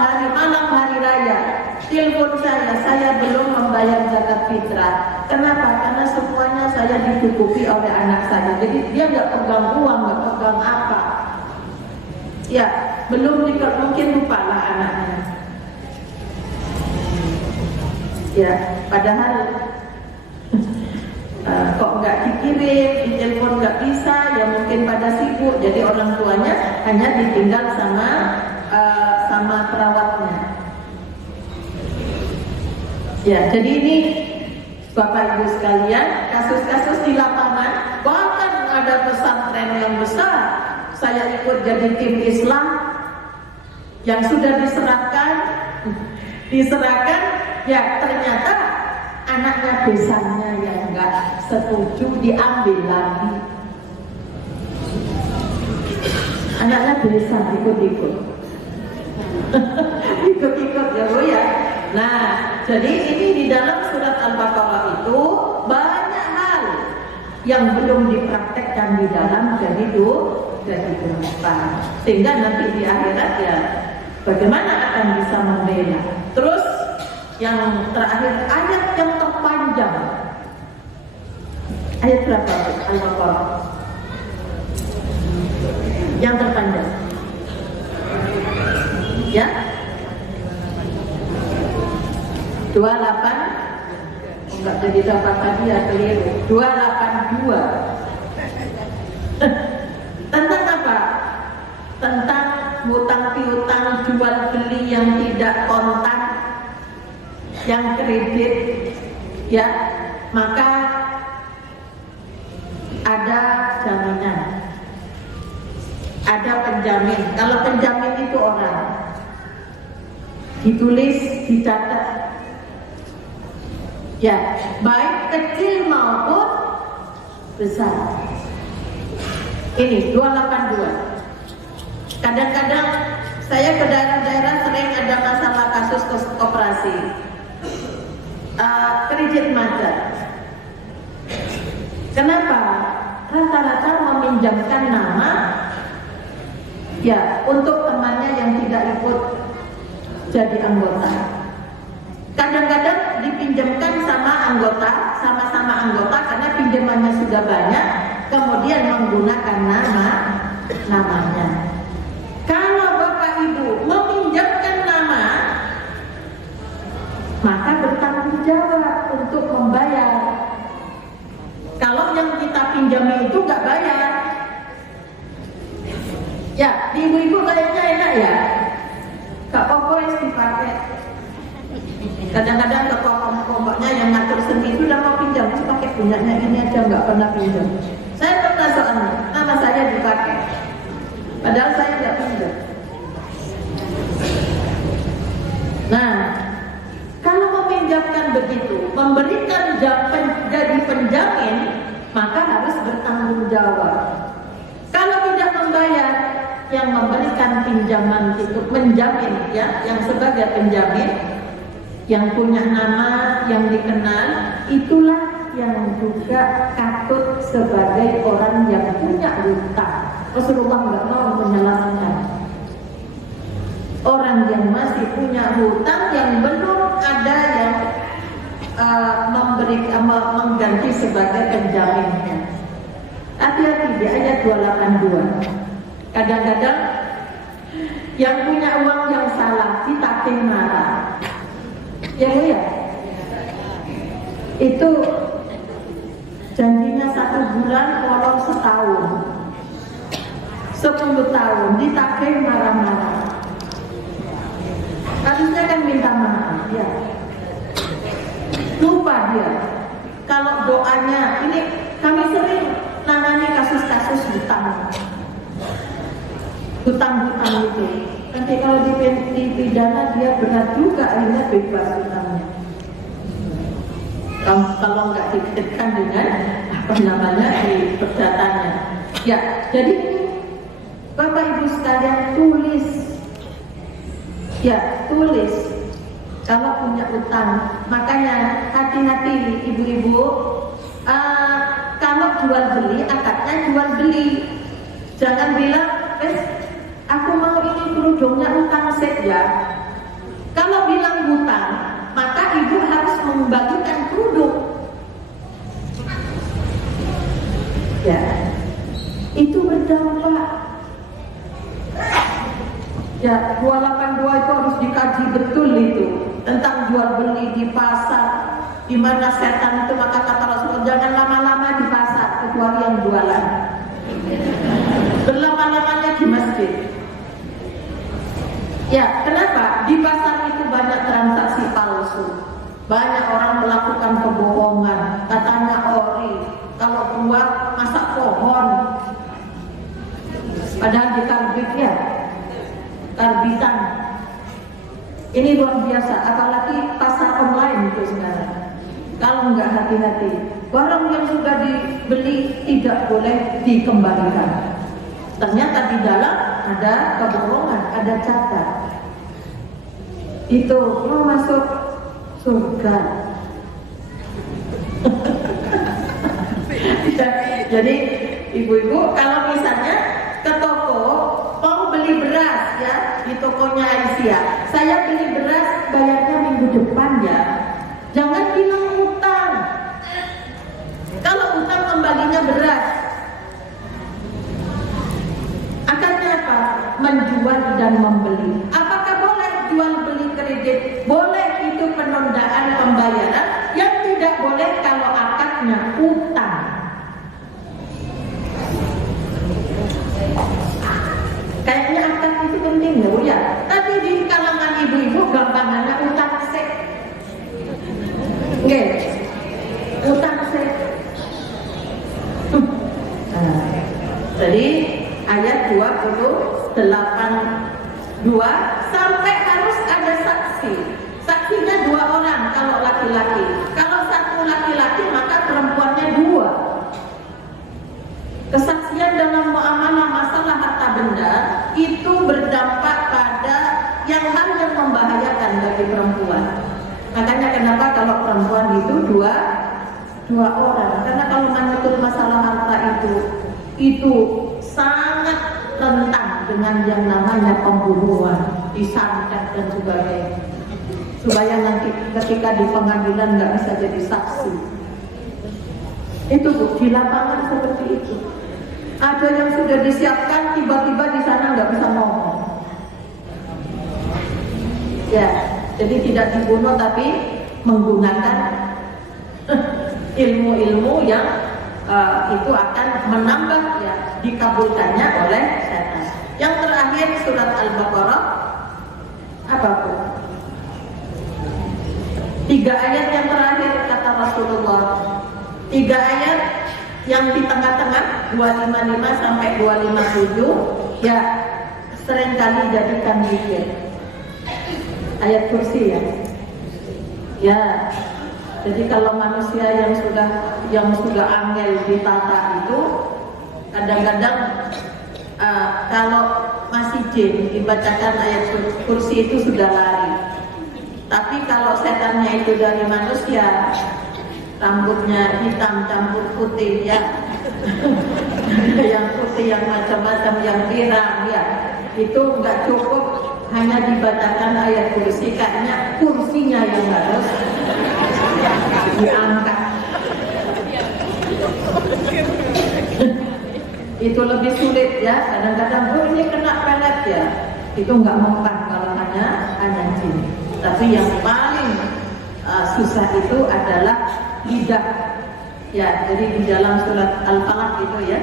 hari raya telepon saya belum membayar zakat fitrah. Kenapa? Karena semuanya saya dicukupi oleh anak saya. Jadi dia nggak pegang uang, nggak pegang apa. Ya, belum mungkin lupalah anaknya. Ya, padahal kok nggak dikirim, di telepon nggak bisa, ya mungkin pada sibuk. Jadi orang tuanya hanya ditinggal sama perawatnya. Ya, jadi ini Bapak Ibu sekalian, kasus-kasus di lapangan, bahkan ada pesantren yang besar. Saya ikut jadi tim Islam yang sudah diserahkan, ya ternyata anaknya desanya yang nggak setuju diambil lagi. Anaknya desa ikut-ikut ya Bu ya. Nah, jadi ini di dalam surat Al-Baqarah itu banyak hal yang belum dipraktekkan di dalam jadi dosa. Sehingga nanti di akhirat ya bagaimana akan bisa membela. Terus yang terakhir ayat yang terpanjang. Ayat berapa? Al-Baqarah. Yang terpanjang. Ya. 28 enggak jadi dapat tadi ya keliru. 282. Tentang apa? Tentang hutang piutang jual beli yang tidak kontan, yang kredit, ya, maka ada jaminan, ada penjamin. Kalau penjamin itu orang, ditulis, dicatat, ya, baik kecil maupun besar. Ini 282. Kadang-kadang saya ke daerah-daerah sering ada masalah kasus koperasi, kredit macet. Kenapa? Rata-rata meminjamkan nama, ya, untuk temannya yang tidak ikut jadi anggota. Kadang-kadang dipinjamkan sama-sama anggota karena pinjamannya sudah banyak, kemudian menggunakan namanya. Kalau Bapak Ibu meminjamkan nama, maka bertanggung jawab untuk membayar. Kalau yang kita pinjami itu nggak bayar, ya, ibu-ibu kayaknya enak ya, nggak apa-apa dipakai. Kadang-kadang kelompok-kelompoknya yang ngatur seni itu udah mau pinjam, terus pakai punyanya ini aja, nggak pernah pinjam. Saya pernah soalnya, nama saya dipakai, padahal saya nggak pinjam. Nah, kalau meminjamkan begitu, memberikan jadi penjamin, maka harus bertanggung jawab. Kalau tidak membayar, yang memberikan pinjaman itu menjamin, ya, yang sebagai penjamin, yang punya nama, yang dikenal, itulah yang juga katut sebagai orang yang punya hutang. Rasulullah nggak mau menyalahkan orang yang masih punya hutang yang belum ada yang mengganti sebagai penjaminnya. Hati-hati di ayat 282. Kadang-kadang yang punya uang yang salah ditagih marah. Ya Bu ya? Itu janjinya 1 bulan kolong setahun, 10 tahun ditagih marah-marah. Harusnya kan minta maaf, ya. Lupa dia. Kalau doanya, ini kami sering nangani kasus-kasus hutang itu. Nanti kalau dipidana dia berat juga, akhirnya bebas hutangnya. Kalau nggak dikaitkan dengan di perdatanya. Ya, jadi Bapak Ibu sekalian tulis. Ya, tulis kalau punya utang. Makanya hati-hati ibu-ibu, kalau jual beli, akadnya jual beli. Jangan bilang, aku mau ini kerudungnya utang saja. Kalau bilang hutang, maka ibu harus membagikan kerudung. Ya, itu berdampak. Ya, 282 itu harus dikaji betul itu tentang jual beli di pasar, di mana setan itu, maka kata Rasulullah jangan lama-lama di pasar kecuali yang jualan. Berlama-lamanya di masjid. Ya, kenapa? Di pasar itu banyak transaksi palsu. Banyak orang melakukan kebohongan, katanya ori, kalau buat masak pohon. Padahal di karbit ya. Karbitan. Ini luar biasa, apalagi pasar online itu sekarang. Kalau nggak hati-hati, barang yang sudah dibeli tidak boleh dikembalikan. Ternyata di dalam ada kebohongan, ada cacat. Itu mau masuk surga. Jadi ibu-ibu kalau misalnya ke toko mau beli beras ya di tokonya Aisyah, saya beli beras bayarnya minggu depan ya. Jangan bilang utang. Kalau utang kembalinya beras. Akarnya apa? Menjual dan membeli. Apakah boleh jual beli kredit? Boleh, itu penundaan pembayaran. Yang tidak boleh kalau akadnya utang. Kayaknya akad itu penting loh ya. Tapi di kalangan ibu-ibu gampangannya utang sek. Oke, utang sek. Jadi ayat 28:2 sampai harus ada saksi. Saksinya 2 orang kalau laki-laki. Kalau 1 laki-laki maka perempuannya 2. Kesaksian dalam muamalah masalah harta benda itu berdampak pada hal yang membahayakan bagi perempuan. Makanya kenapa kalau perempuan itu dua orang? Karena kalau menyangkut masalah harta itu sangat rentan dengan yang namanya pembunuhan, disantet dan sebagainya. Supaya nanti ketika di pengadilan nggak bisa jadi saksi. Itu Bu, di lapangan seperti itu. Ada yang sudah disiapkan, tiba-tiba di sana nggak bisa ngomong. Ya, jadi tidak dibunuh tapi menggunakan ilmu-ilmu yang itu akan menambah ya dikabulkannya oleh setan. Yang terakhir surat Al-Baqarah apa Bu? 3 ayat yang terakhir kata Rasulullah. 3 ayat yang di tengah-tengah 255 sampai 257 ya seringkali jadikan zikir. Ayat kursi ya. Ya. Jadi kalau manusia yang sudah angel ditata itu kadang-kadang kalau masih jin dibacakan ayat kursi itu sudah lari. Tapi kalau setannya itu dari manusia, rambutnya hitam campur putih ya, yang putih yang macam-macam yang pirang ya, itu nggak cukup hanya dibacakan ayat kursi, kayaknya kursinya yang harus diangkat. Itu lebih sulit ya, kadang-kadang ini kena pelet ya, itu nggak mempan kalau hanya jin. Tapi yang paling susah itu adalah lidah ya. Jadi di dalam surat Al-Falaq itu ya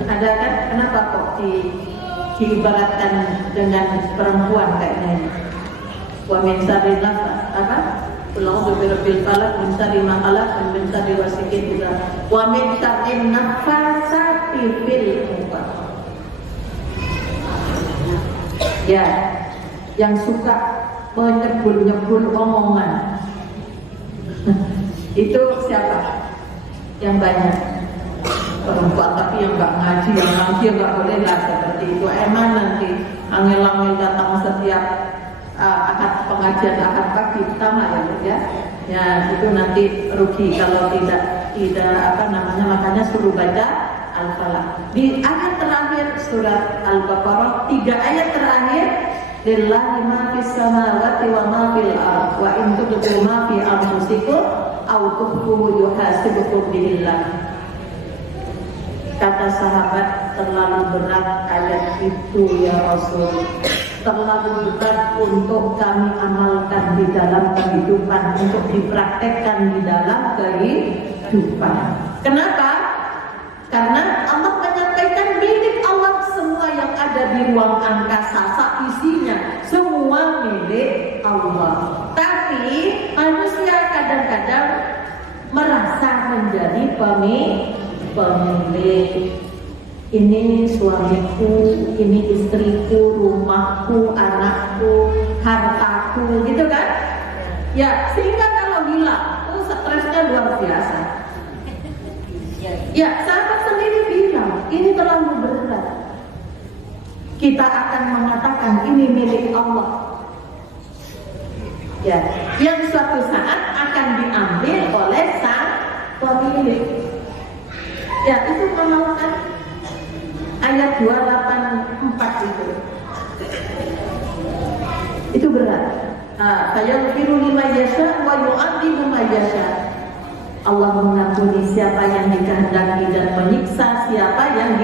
ada kan, kenapa kok diibaratkan dengan perempuan kayaknya. Wa min syarri apa? Qul a'udzu birabbil falaq min syarri ma khalaq min syarri ghasiqin idza wa min syarri naffasati fil 'uqad. Ya, yang suka menyebul-nyebul omongan. Itu siapa? Yang banyak perempuan, tapi yang nggak ngaji, yang ngaji nggak boleh lah seperti itu. Emang nanti angel-angel datang setiap akad pengajian akad pagi pertama ya. Ya itu nanti rugi kalau tidak apa namanya, makanya suruh baca Al-Falaq. Di ayat terakhir surat Al-Baqarah 3 ayat terakhir, lillahi ma fis samawati wa ma fil ardh wa in tubdu ma fi anfusikum aw tukhfuhu yuhasibukum billah. Kata sahabat, terlalu berat ayat itu ya Rasul, terlalu berat untuk kami amalkan di dalam kehidupan, untuk dipraktekkan di dalam kehidupan. Kenapa? Karena Allah menyampaikan milik Allah semua yang ada di ruang angkasa, isinya semua milik Allah. Tapi manusia kadang-kadang merasa menjadi pemilik. Ini suamiku, ini istriku, rumahku, anakku, hartaku, gitu kan? Ya, sehingga kalau hilang, stresnya luar biasa. Ya, sahabat sendiri bilang, ini terlalu berat. Kita akan mengatakan ini milik Allah. Ya, yang suatu saat akan diambil oleh sang pemilik. Ya, itu menolakkan ayat 284 itu. Itu berat. Fayaghfiru liman yasha wa yu'adzibu man yasha. Allah mengampuni siapa yang dikehendaki dan menyiksa siapa yang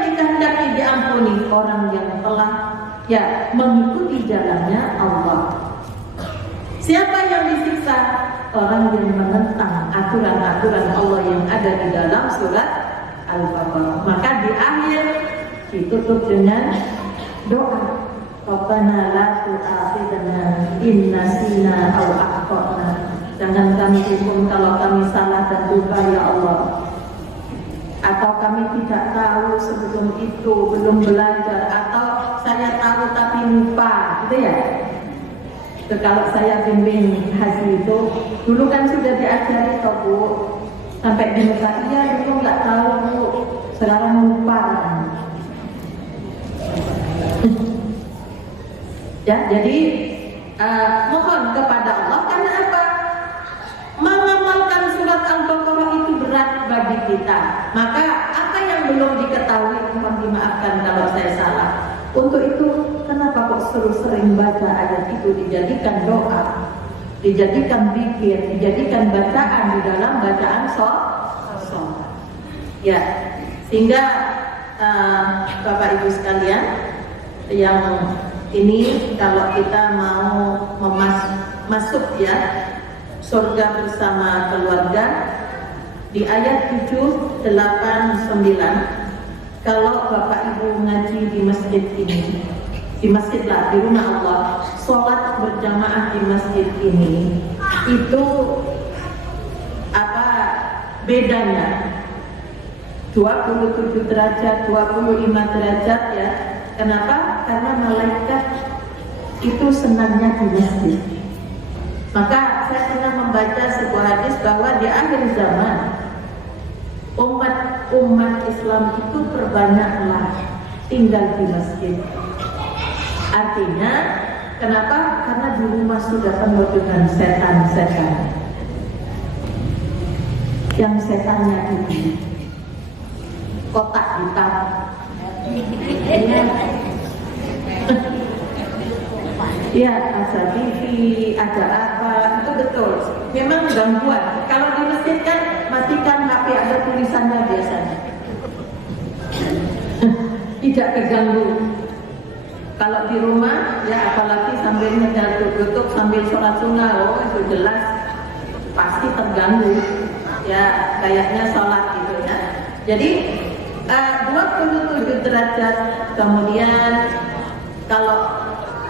dikehendaki diampuni, orang yang telah mengikuti jalannya Allah. Siapa yang disiksa? Orang yang menentang aturan-aturan Allah yang ada di dalam surat Al-Baqarah. Maka di akhir ditutup dengan doa, Rabbana la tu'akhidna in nasina aw akhtana. Jangan kami hukum kalau kami salah dan lupa ya Allah. Atau kami tidak tahu sebelum itu, belum belajar, atau saya tahu tapi lupa, gitu ya. Kalau saya bimbing haji itu, dulu kan sudah diajari toh Bu, sampai di Mekah, iya dulu nggak tahu Bu, sekarang lupa. Ya, jadi mohon kepada Allah, karena apa? Mengamalkan surat Al-Baqarah itu berat bagi kita. Maka apa yang belum diketahui mohon dimaafkan kalau saya salah. Untuk itu kenapa kok sering baca ayat itu, dijadikan doa, dijadikan zikir, dijadikan bacaan di dalam bacaan sholat. Ya, sehingga Bapak Ibu sekalian, yang ini kalau kita mau masuk ya surga bersama keluarga, di ayat 7, 8, 9. Kalau Bapak Ibu ngaji di masjid ini, di masjid lah, di rumah Allah, sholat berjamaah di masjid ini, itu apa bedanya? 27 derajat, 25 derajat ya. Kenapa? Karena malaikat itu senangnya di masjid. Maka saya pernah membaca sebuah hadis bahwa di akhir zaman umat Islam itu perbanyaklah tinggal di masjid. Artinya, kenapa? Karena di rumah sudah penuh dengan setan-setan. Yang setannya itu kotak hitam. Ya, ada TV, ada apa, itu betul. Memang gangguan. Kalau di masjid kan matikan HP, ada tulisannya biasanya. Tidak terganggu. Kalau di rumah, ya apalagi sambil ngejar tutup sambil sholat sunnah, oh itu jelas pasti terganggu. Ya, kayaknya sholat gitu ya. Jadi 27 derajat. Kemudian kalau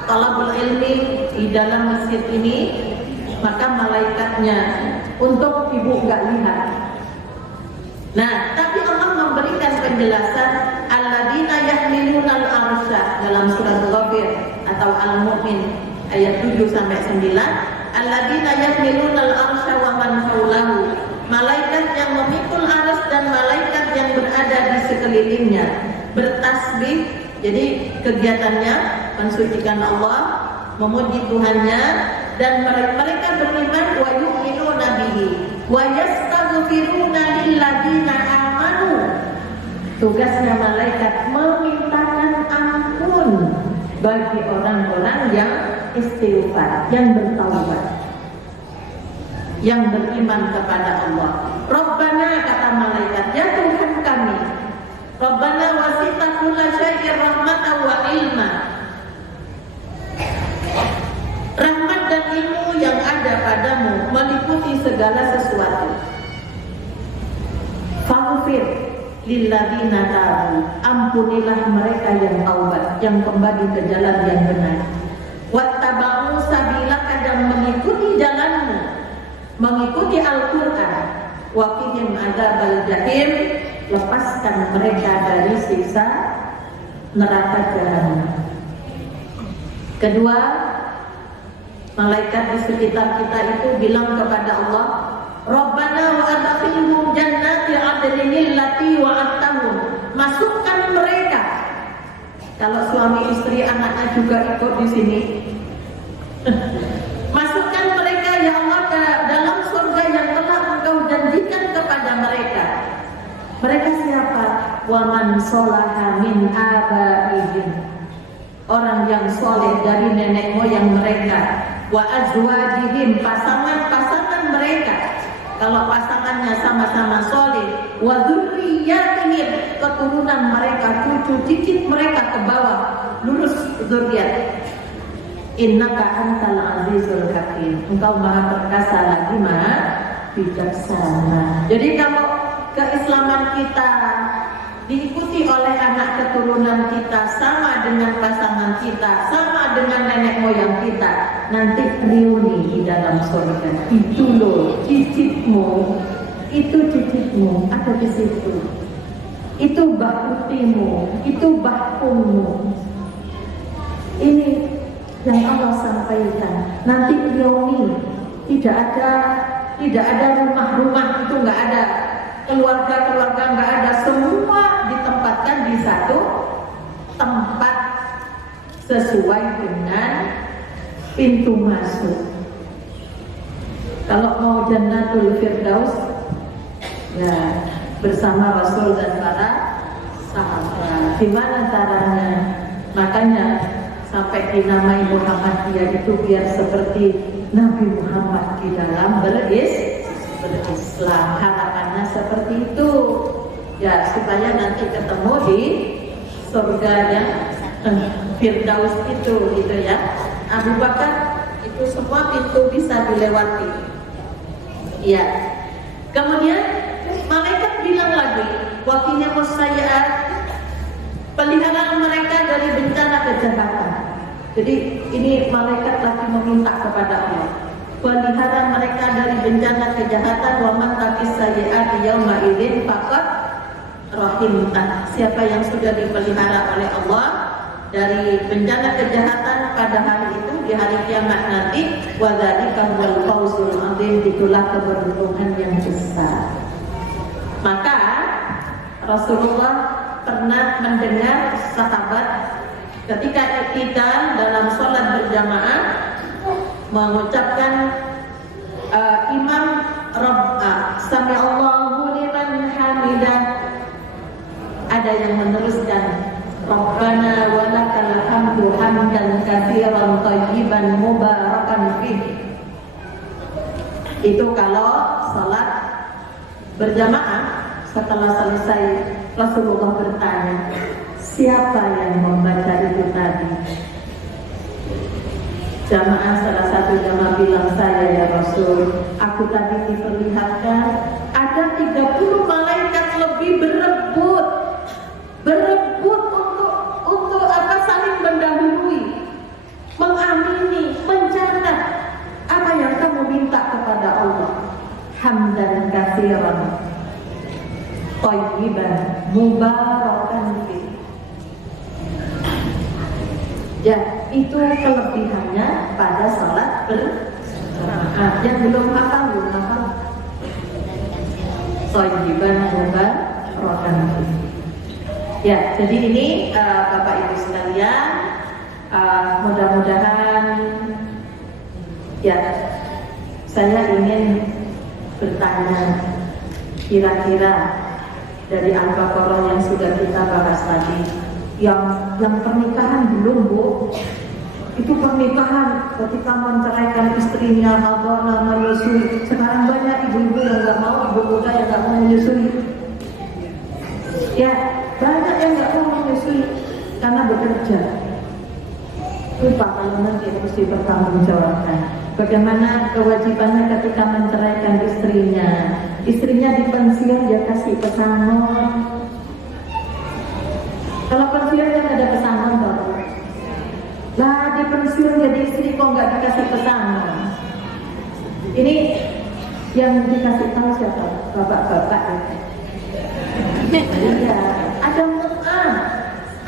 talabul ilmi di dalam masjid ini, maka malaikatnya untuk ibu nggak lihat. Nah, tapi Allah memberikan penjelasan alladzina yahmilunal arsya dalam surat Ghafir atau Al-Mu'min ayat 7 sampai 9. Alladzina yahmilunal arsya wa man haulahu. Malaikat yang memikul arsy dan malaikat yang berada di sekelilingnya bertasbih. Jadi kegiatannya mensucikan Allah, memuji Tuhannya, dan mereka beriman wa yu'minuna bihi wa yastaghfiruna lilladzina amanu. Tugasnya malaikat memintakan ampun bagi orang-orang yang istighfar, yang bertaubat, yang beriman kepada Allah. Rabbana, kata malaikat, ya Tuhan kami, Rabbana wasita kulla syai'in rahmatan wa ilma. Rahmat dan ilmu yang ada padamu meliputi segala sesuatu. Faghfir lilladzina tabu. Ampunilah mereka yang taubat, yang kembali ke jalan yang benar. Wattaba'u sabilaka, dan mengikuti jalanmu, mengikuti Al-Qur'an. Wa qihim adzabal jahim. Lepaskan mereka dari siksa neraka jahanam. Kedua, malaikat di sekitar kita itu bilang kepada Allah, Rabbana wa adkhilhum jannati 'adnin allati wa'adtahum. Masukkan mereka. Kalau suami istri anaknya juga ikut di sini. Masukkan mereka ya Allah ke dalam surga yang telah Engkau janjikan kepada mereka. Mereka siapa? Waman sholaha min abaihim, orang yang soleh dari nenek moyang mereka. Wa azwajihim, pasangan-pasangan mereka, kalau pasangannya sama-sama soleh. Wa dzurriyyatihim, keturunan mereka, cucu cicit mereka ke bawah, lurus zuriat. Innaka antal azizul hakim, engkau maha perkasa lagi maha bijaksana. Jadi kalau keislaman kita diikuti oleh anak keturunan kita, sama dengan pasangan kita, sama dengan nenek moyang kita, nanti reuni di dalam surga. Itu loh cicitmu, itu cicitmu ada di situ. Itu bahutimu, itu bahkummu. Ini yang Allah sampaikan. Nanti reuni, tidak ada rumah-rumah, itu nggak ada. Keluarga-keluarga nggak ada, semua ditempatkan di satu tempat sesuai dengan pintu masuk. Kalau mau Jannatul Firdaus, ya bersama Rasul dan para sahabat. Gimana caranya? Makanya sampai dinamai Muhammadiyah itu biar seperti Nabi Muhammad di dalam berislam. Harapannya seperti itu, ya, supaya nanti ketemu di surganya Firdaus itu, gitu ya. Abu Bakar itu semua pintu bisa dilewati. Ya. Kemudian malaikat bilang lagi, wakinya musayyi'at, peliharaan mereka dari bencana kejahatan. Jadi ini malaikat lagi meminta kepada Allah, pelihara mereka dari bencana kejahatan. Wa man taqis sayyi'ati yauma idzin faqad rahimtah. Siapa yang sudah dipelihara oleh Allah dari bencana kejahatan pada hari itu, di hari kiamat nanti, wa dzalika wal fawzul adzim, itulah keberuntungan yang besar. Maka Rasulullah pernah mendengar sahabat ketika iktidal dalam sholat berjamaah mengucapkan imam Rabb'a sami'allahu liman hamidah. Ada yang meneruskan Rabbana walakal hamdu hamdan katsiran thayyiban mubarakan fih. Itu kalau sholat berjamaah. Setelah selesai, Rasulullah bertanya, siapa yang membaca itu tadi? Jamaah, salah satu jamaah bilang, saya ya Rasul. Aku tadi diperlihatkan ada 30 malaikat lebih berebut untuk apa, saling mendahului, mengamini, mencatat apa yang kamu minta kepada Allah. Hamdan katsiran thayyiban mubarakan fi. Ya, itu kelebihannya pada salat berjamaah. Yang belum hafal, thayyiban mubarakan fi. Ya, jadi ini Bapak Ibu sekalian, mudah-mudahan ya, saya ingin bertanya, kira-kira dari Al-Baqarah yang sudah kita bahas tadi, yang pernikahan belum, Bu, itu pernikahan ketika menceraikan istrinya, Madonna menyusui. Sekarang banyak ibu-ibu yang nggak mau, ibu muda yang nggak mau menyusui. Ya, banyak yang nggak mau menyusui karena bekerja. Lupa kalau nanti mesti bertanggungjawabkan. Bagaimana kewajibannya ketika menceraikan istrinya? Istrinya di pensiun, dia kasih pesangon. Kalau pensiun kan ada pesangon, Bapak. Lah di pensiun jadi istri kok nggak dikasih pesangon? Ini yang dikasih tahu siapa? Bapak-bapak ya. Iya, ada mut'ah,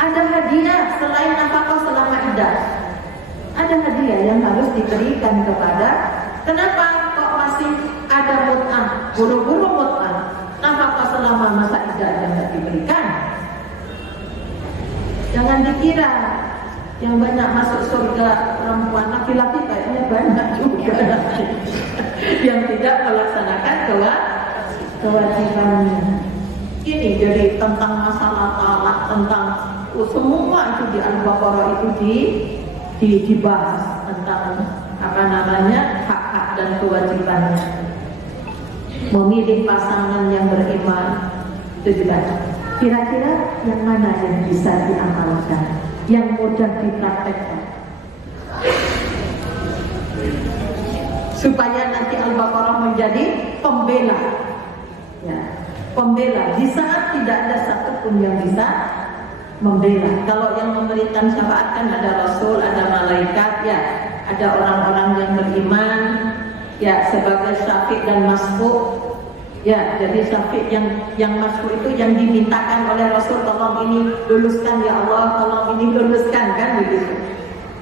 ada hadiah selain nafkah selama iddah. Ada hadiah yang harus diberikan kepada. Kenapa kok masih ada mut'ah? Buru-buru mut'ah, nafkah selama masa iddah yang tidak diberikan. Jangan dikira yang banyak masuk surga perempuan, laki-laki kayaknya banyak juga yang tidak melaksanakan kewajibannya. ini jadi tentang masalah talak, tentang semua itu di Al-Baqarah itu dibahas tentang apa namanya hak-hak dan kewajibannya. Memilih pasangan yang beriman itu juga. Kira-kira yang mana yang bisa diamalkan, yang mudah dipraktekkan, supaya nanti Al-Baqarah menjadi pembela, ya, pembela di saat tidak ada satupun yang bisa membela. Kalau yang memberikan syafaat kan ada Rasul, ada malaikat, ya, ada orang-orang yang beriman, ya, sebagai syafi' dan masfu'. Ya, jadi syafi' yang masfu' itu yang dimintakan oleh Rasul, tolong ini luluskan ya Allah, tolong ini luluskan, kan begitu.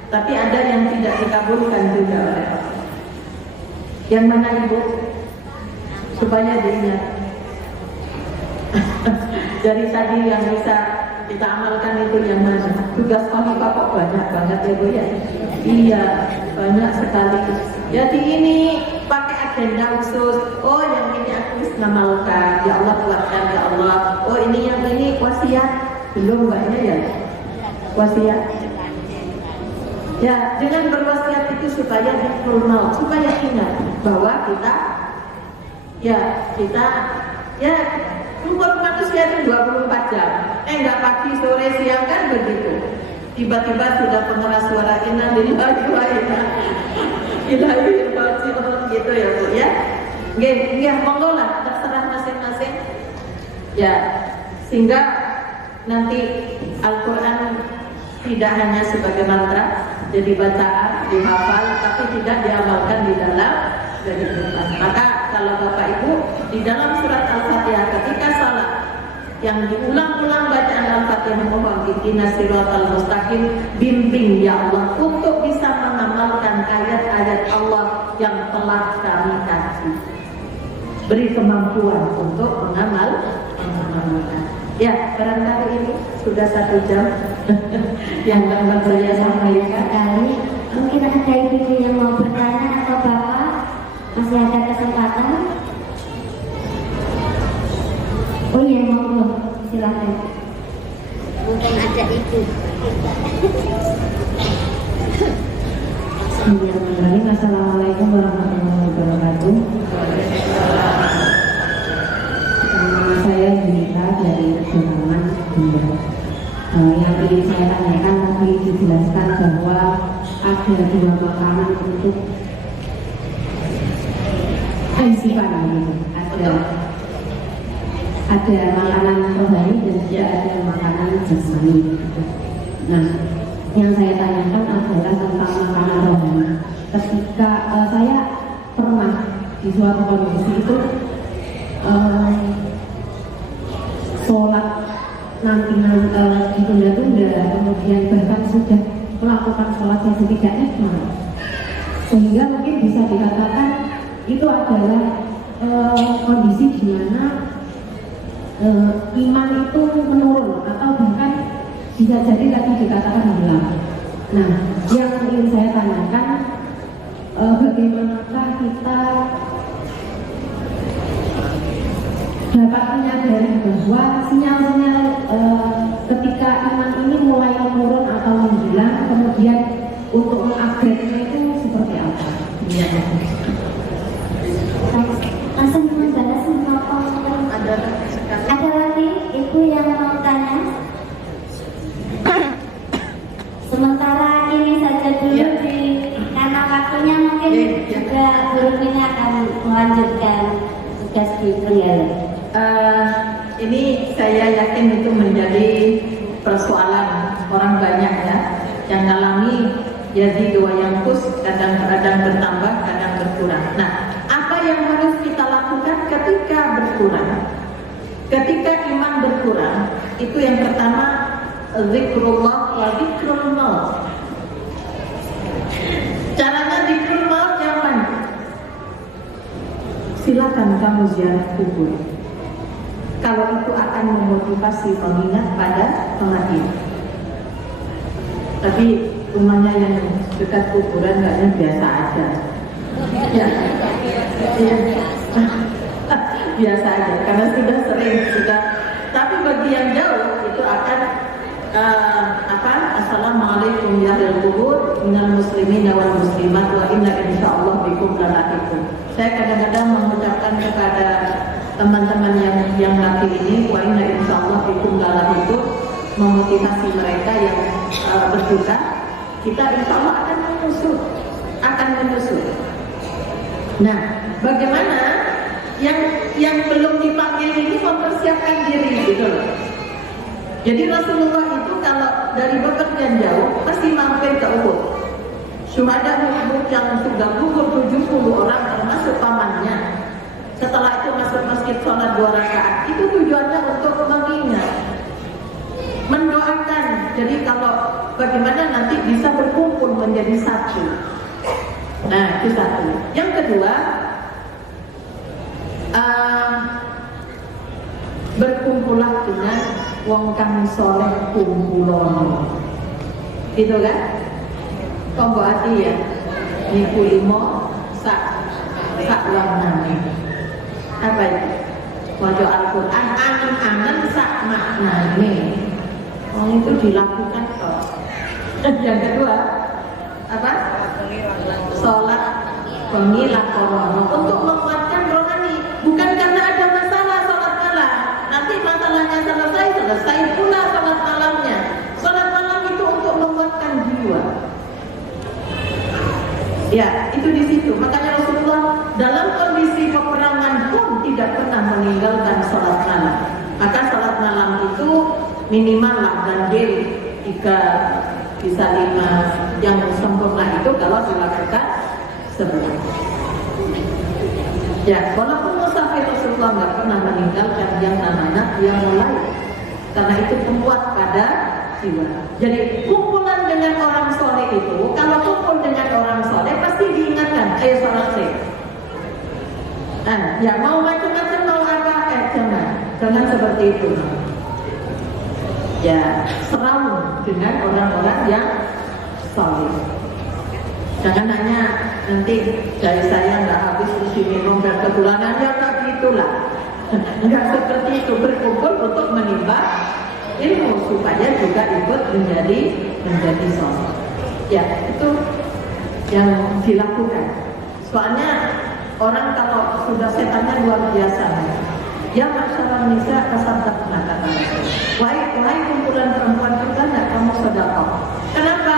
Tapi ada yang tidak dikabulkan juga oleh Allah. Yang mana Ibu? Supaya diingat. Dari tadi yang bisa kita amalkan itu yang mana? Tugas khalifah kok banyak banget ya Bu ya? Iya, banyak sekali. Jadi ini pakai agenda khusus. Oh, yang ini aku ngamalkan, ya Allah kuatkan ya Allah. Oh, ini yang ini wasiat belum banyak ya? Wasiat. Ya, dengan berwasiat itu supaya dikurmal, supaya ingat bahwa kita umur manusia itu 24 jam. Enggak pagi, sore, siang, kan begitu. Tiba-tiba sudah pengeras suara inna lillahi wa inna ilaihi raji'un gitu ya Bu ya. Nggih, monggo lah, terserah masing-masing. Ya, sehingga nanti Al-Qur'an tidak hanya sebagai mantra, jadi bacaan, dihafal, tapi tidak diamalkan di dalam kehidupan. Maka kalau Bapak Ibu di dalam surat Al-Fatihah ketika salat yang diulang-ulang bacaan Al-Fatihah, mohon ihdinas siratal mustaqim, bimbing ya Allah untuk bisa mengamalkan ayat-ayat Allah yang telah kami kaji. Beri kemampuan untuk mengamalkan. Ya, barangkali ini sudah 1 jam yang dapat saya sampaikan. Kali mungkin ada ibu yang mau bertanya atau bapak masih ada kesempatan. Oh iya, monggo silakan. Mungkin ada ibu. Bismillahirrahmanirrahim. Assalamualaikum warahmatullahi wabarakatuh. Nama saya Yunita dari Pegunungan Bunda. Yang ingin saya tanyakan, tadi dijelaskan bahwa ada 2 makanan untuk kehidupan gitu. Ada makanan rohani dan juga ada makanan jasmani gitu. Nah, yang saya tanyakan adalah tentang makanan rohani. Ketika saya pernah di suatu kondisi itu sholat nanti ditunda-tunda, kemudian bahkan sudah melakukan sholat yang tidak ikhlas, sehingga mungkin bisa dikatakan itu adalah kondisi di mana iman itu menurun atau bahkan bisa jadi tadi dikatakan hilang. Nah, yang ingin saya tanyakan, bagaimanakah kita dapat menyadari bahwa sinyal-sinyal ketika iman ini mulai menurun atau menghilang, kemudian untuk mengupgrade-nya itu seperti apa? Iya. Langsung membalas apa? Ada lagi ibu yang mau tanya? Sementara ini saja dulu karena waktunya mungkin juga gurunya akan melanjutkan tugas di Priaya. Ini saya yakin itu menjadi persoalan orang banyak ya, yang ngalami jadi 2 yang kus, kadang-kadang bertambah, kadang berkurang. Nah, apa yang harus kita lakukan ketika berkurang? Ketika iman berkurang, itu yang pertama zikrullah wa zikrul maut. Caranya zikrul maut yang mana? Silakan kamu ziarah kubur. Kalau itu akan memotivasi mengingat pada kematian. Tapi rumahnya yang dekat kuburan kayaknya biasa aja. Ya. Biasa aja, karena sudah sering, bepergian jauh itu akan Assalamualaikum ya ahlal qubur minal muslimin wal muslimat wa inna insyaallah bikum lalahikum. Saya kadang-kadang mengucapkan kepada teman-teman yang mati ini wa inna insyaallah bikum lalahikum, memotivasi mereka yang berduka. Kita insyaallah akan menyusul. Nah, bagaimana yang belum dipanggil ini mempersiapkan diri gitu loh. Jadi Rasulullah itu kalau dari bepergian jauh pasti mampir ke Uhud. Syuhada Uhud yang sudah gugur 70 orang termasuk pamannya. Setelah itu masuk masjid sholat 2 rakaat. Itu tujuannya untuk mengingat, mendoakan. Jadi kalau bagaimana nanti bisa berkumpul menjadi satu. Nah, itu satu. Yang kedua, berkumpullah dengan wong kang soleh kumpulono. Gitu kan? Tombo ati ya. Niku limo sak warnane. Apa itu? Maca Al-Qur'an angen-angen sak maknane. Wong itu dilakukan kok. Yang kedua, apa? Salat bengi lakorono untuk menguatkan rohani, bukan karena ada masalah salat malam. Nanti masalahnya selesai pula salat malamnya. Salat malam itu untuk menguatkan jiwa. Ya, itu di situ. Makanya Rasulullah dalam kondisi peperangan pun tidak pernah meninggalkan salat malam. Maka salat malam itu minimal dan diri 3 bisa 5 yang sempurna itu kalau dilakukan sebelum. Ya, walaupun musafir Rasulullah nggak pernah meninggalkan yang namanya yang mulai, karena itu penguat pada jiwa. Jadi kumpulan dengan orang soleh itu, kalau kumpul dengan orang soleh pasti diingatkan, ayo sholat sih. Nah, ya mau macam-macam mau apa, jangan seperti itu. Ya, selalu dengan orang-orang yang soleh. Jangan hanya nanti dari saya nggak habis isi minum dan kebulanan, ya tak gitulah. Nggak seperti itu, berkumpul untuk menimba ilmu supaya juga ikut menjadi soleh. Ya, itu yang dilakukan. Soalnya orang kalau sudah setannya luar biasa. Ya masyarakat nisa tasaddaqna kata Rasul. Wahai kumpulan perempuan kita tidak kamu sedekah. Kenapa?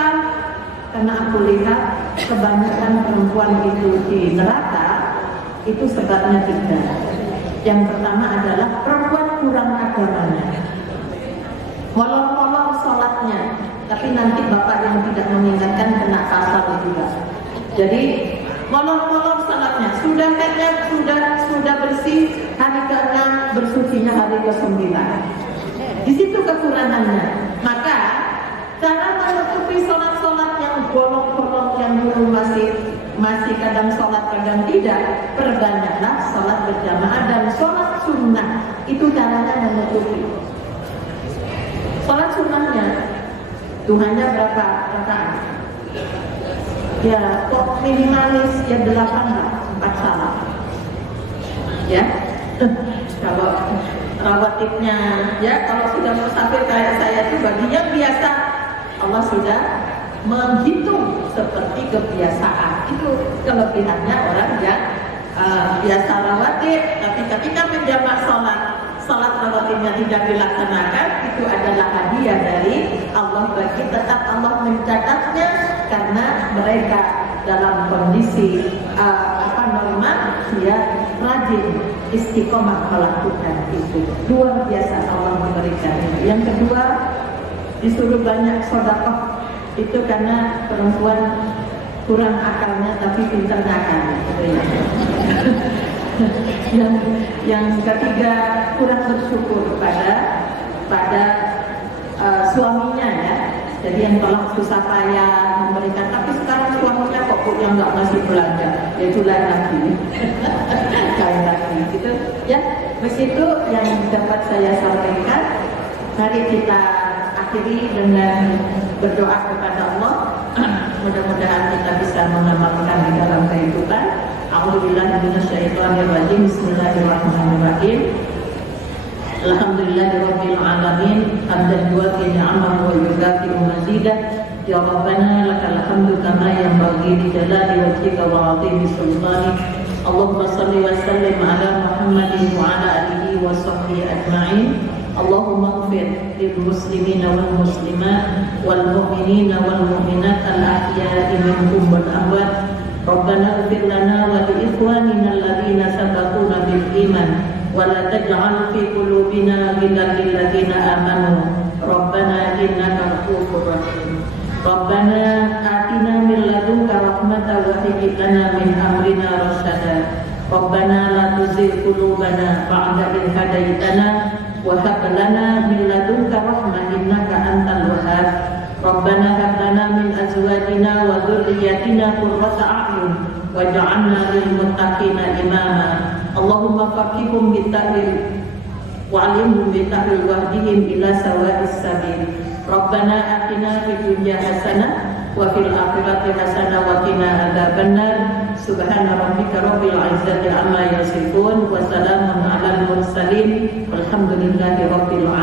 Karena aku lihat kebanyakan perempuan itu di neraka itu sebabnya 3. Yang pertama adalah perempuan kurang agamanya, molor-molor sholatnya, tapi nanti bapak yang tidak mengingatkan kena pasal juga. Jadi molor-molor sholatnya, sudah bersih hari ke-6, bersucinya hari ke-9. Di situ kekurangannya. Maka cara menutupi sholat-sholat yang bolong-bolong yang dulu masih kadang sholat kadang tidak, perbanyaklah sholat berjamaah dan sholat sunnah. Itu caranya menutupi. Sholat sunnahnya Tuhannya berapa rakaat? Ya kok minimalis ya 8 lah, 4 salam. Ya, kalau rawatibnya ya kalau sudah musafir kayak saya itu bagi yang biasa Allah sudah menghitung seperti kebiasaan. Itu kelebihannya orang yang biasa rawatib, tapi ketika menjamak sholat rawatibnya tidak dilaksanakan, itu adalah hadiah dari Allah bagi tetap Allah mencatatnya karena mereka dalam kondisi normal dia rajin istiqomah melakukan itu. Luar biasa Allah memberikan itu. Yang kedua, disuruh banyak sedekah itu karena perempuan kurang akalnya tapi pintar ngakalnya. Yang ketiga, kurang bersyukur pada suaminya ya. Jadi yang telah susah payah memberikan, tapi sekarang suaminya kok yang nggak ngasih belanja, ya itu lain lagi, lain lagi, gitu ya. Begitu yang dapat saya sampaikan. Mari kita akhiri dengan berdoa kepada Allah. Mudah-mudahan kita bisa mengamalkan di dalam kehidupan. A'udzubillahi minasyaitonirrajim. Bismillahirrahmanirrahim. Alhamdulillahirabbil alamin hamdan yuwafi ni'amahu wa yukafi'u mazidah. Ya Rabbana lakal hamdu kama yanbaghi li jalali wajhika wa 'azimi sultanik. Allahumma shalli wa sallim ala Muhammadin wa ala alihi wa sahbihi ajma'in. Allahumma ighfir lil muslimina wal muslimat wal mu'minina wal mu'minat al ahya'i minhum wal amwat. Rabbana ighfir lana wa li ikhwanina alladhina sabaquna bil iman wa la taj'al fi qulubina ghillan lil ladzina amanu. Rabbana innaka ghafurur rahim. Rabbana atina min ladunka rahmatan wa hab lana min amrina rasyada. Rabbana la tuzigh qulubana ba'da idh hadaytana wa hab lana min ladunka rahmatan innaka antal wahhab. Rabbana hab lana min azwajina wa dhurriyyatina qurrata a'yun waj'alna lil muttaqina imama. Allahumma faqihhum bit ta'wil wa'allimhum bit ta'wil wahdihim ila sawa'is sabil. Rabbana atina fid dunya hasanah wa fil akhirati hasanah wa qina adzabannar. Subhana rabbika rabbil izzati amma yasifun wa salamun alal mursalin walhamdulillahi rabbil alamin.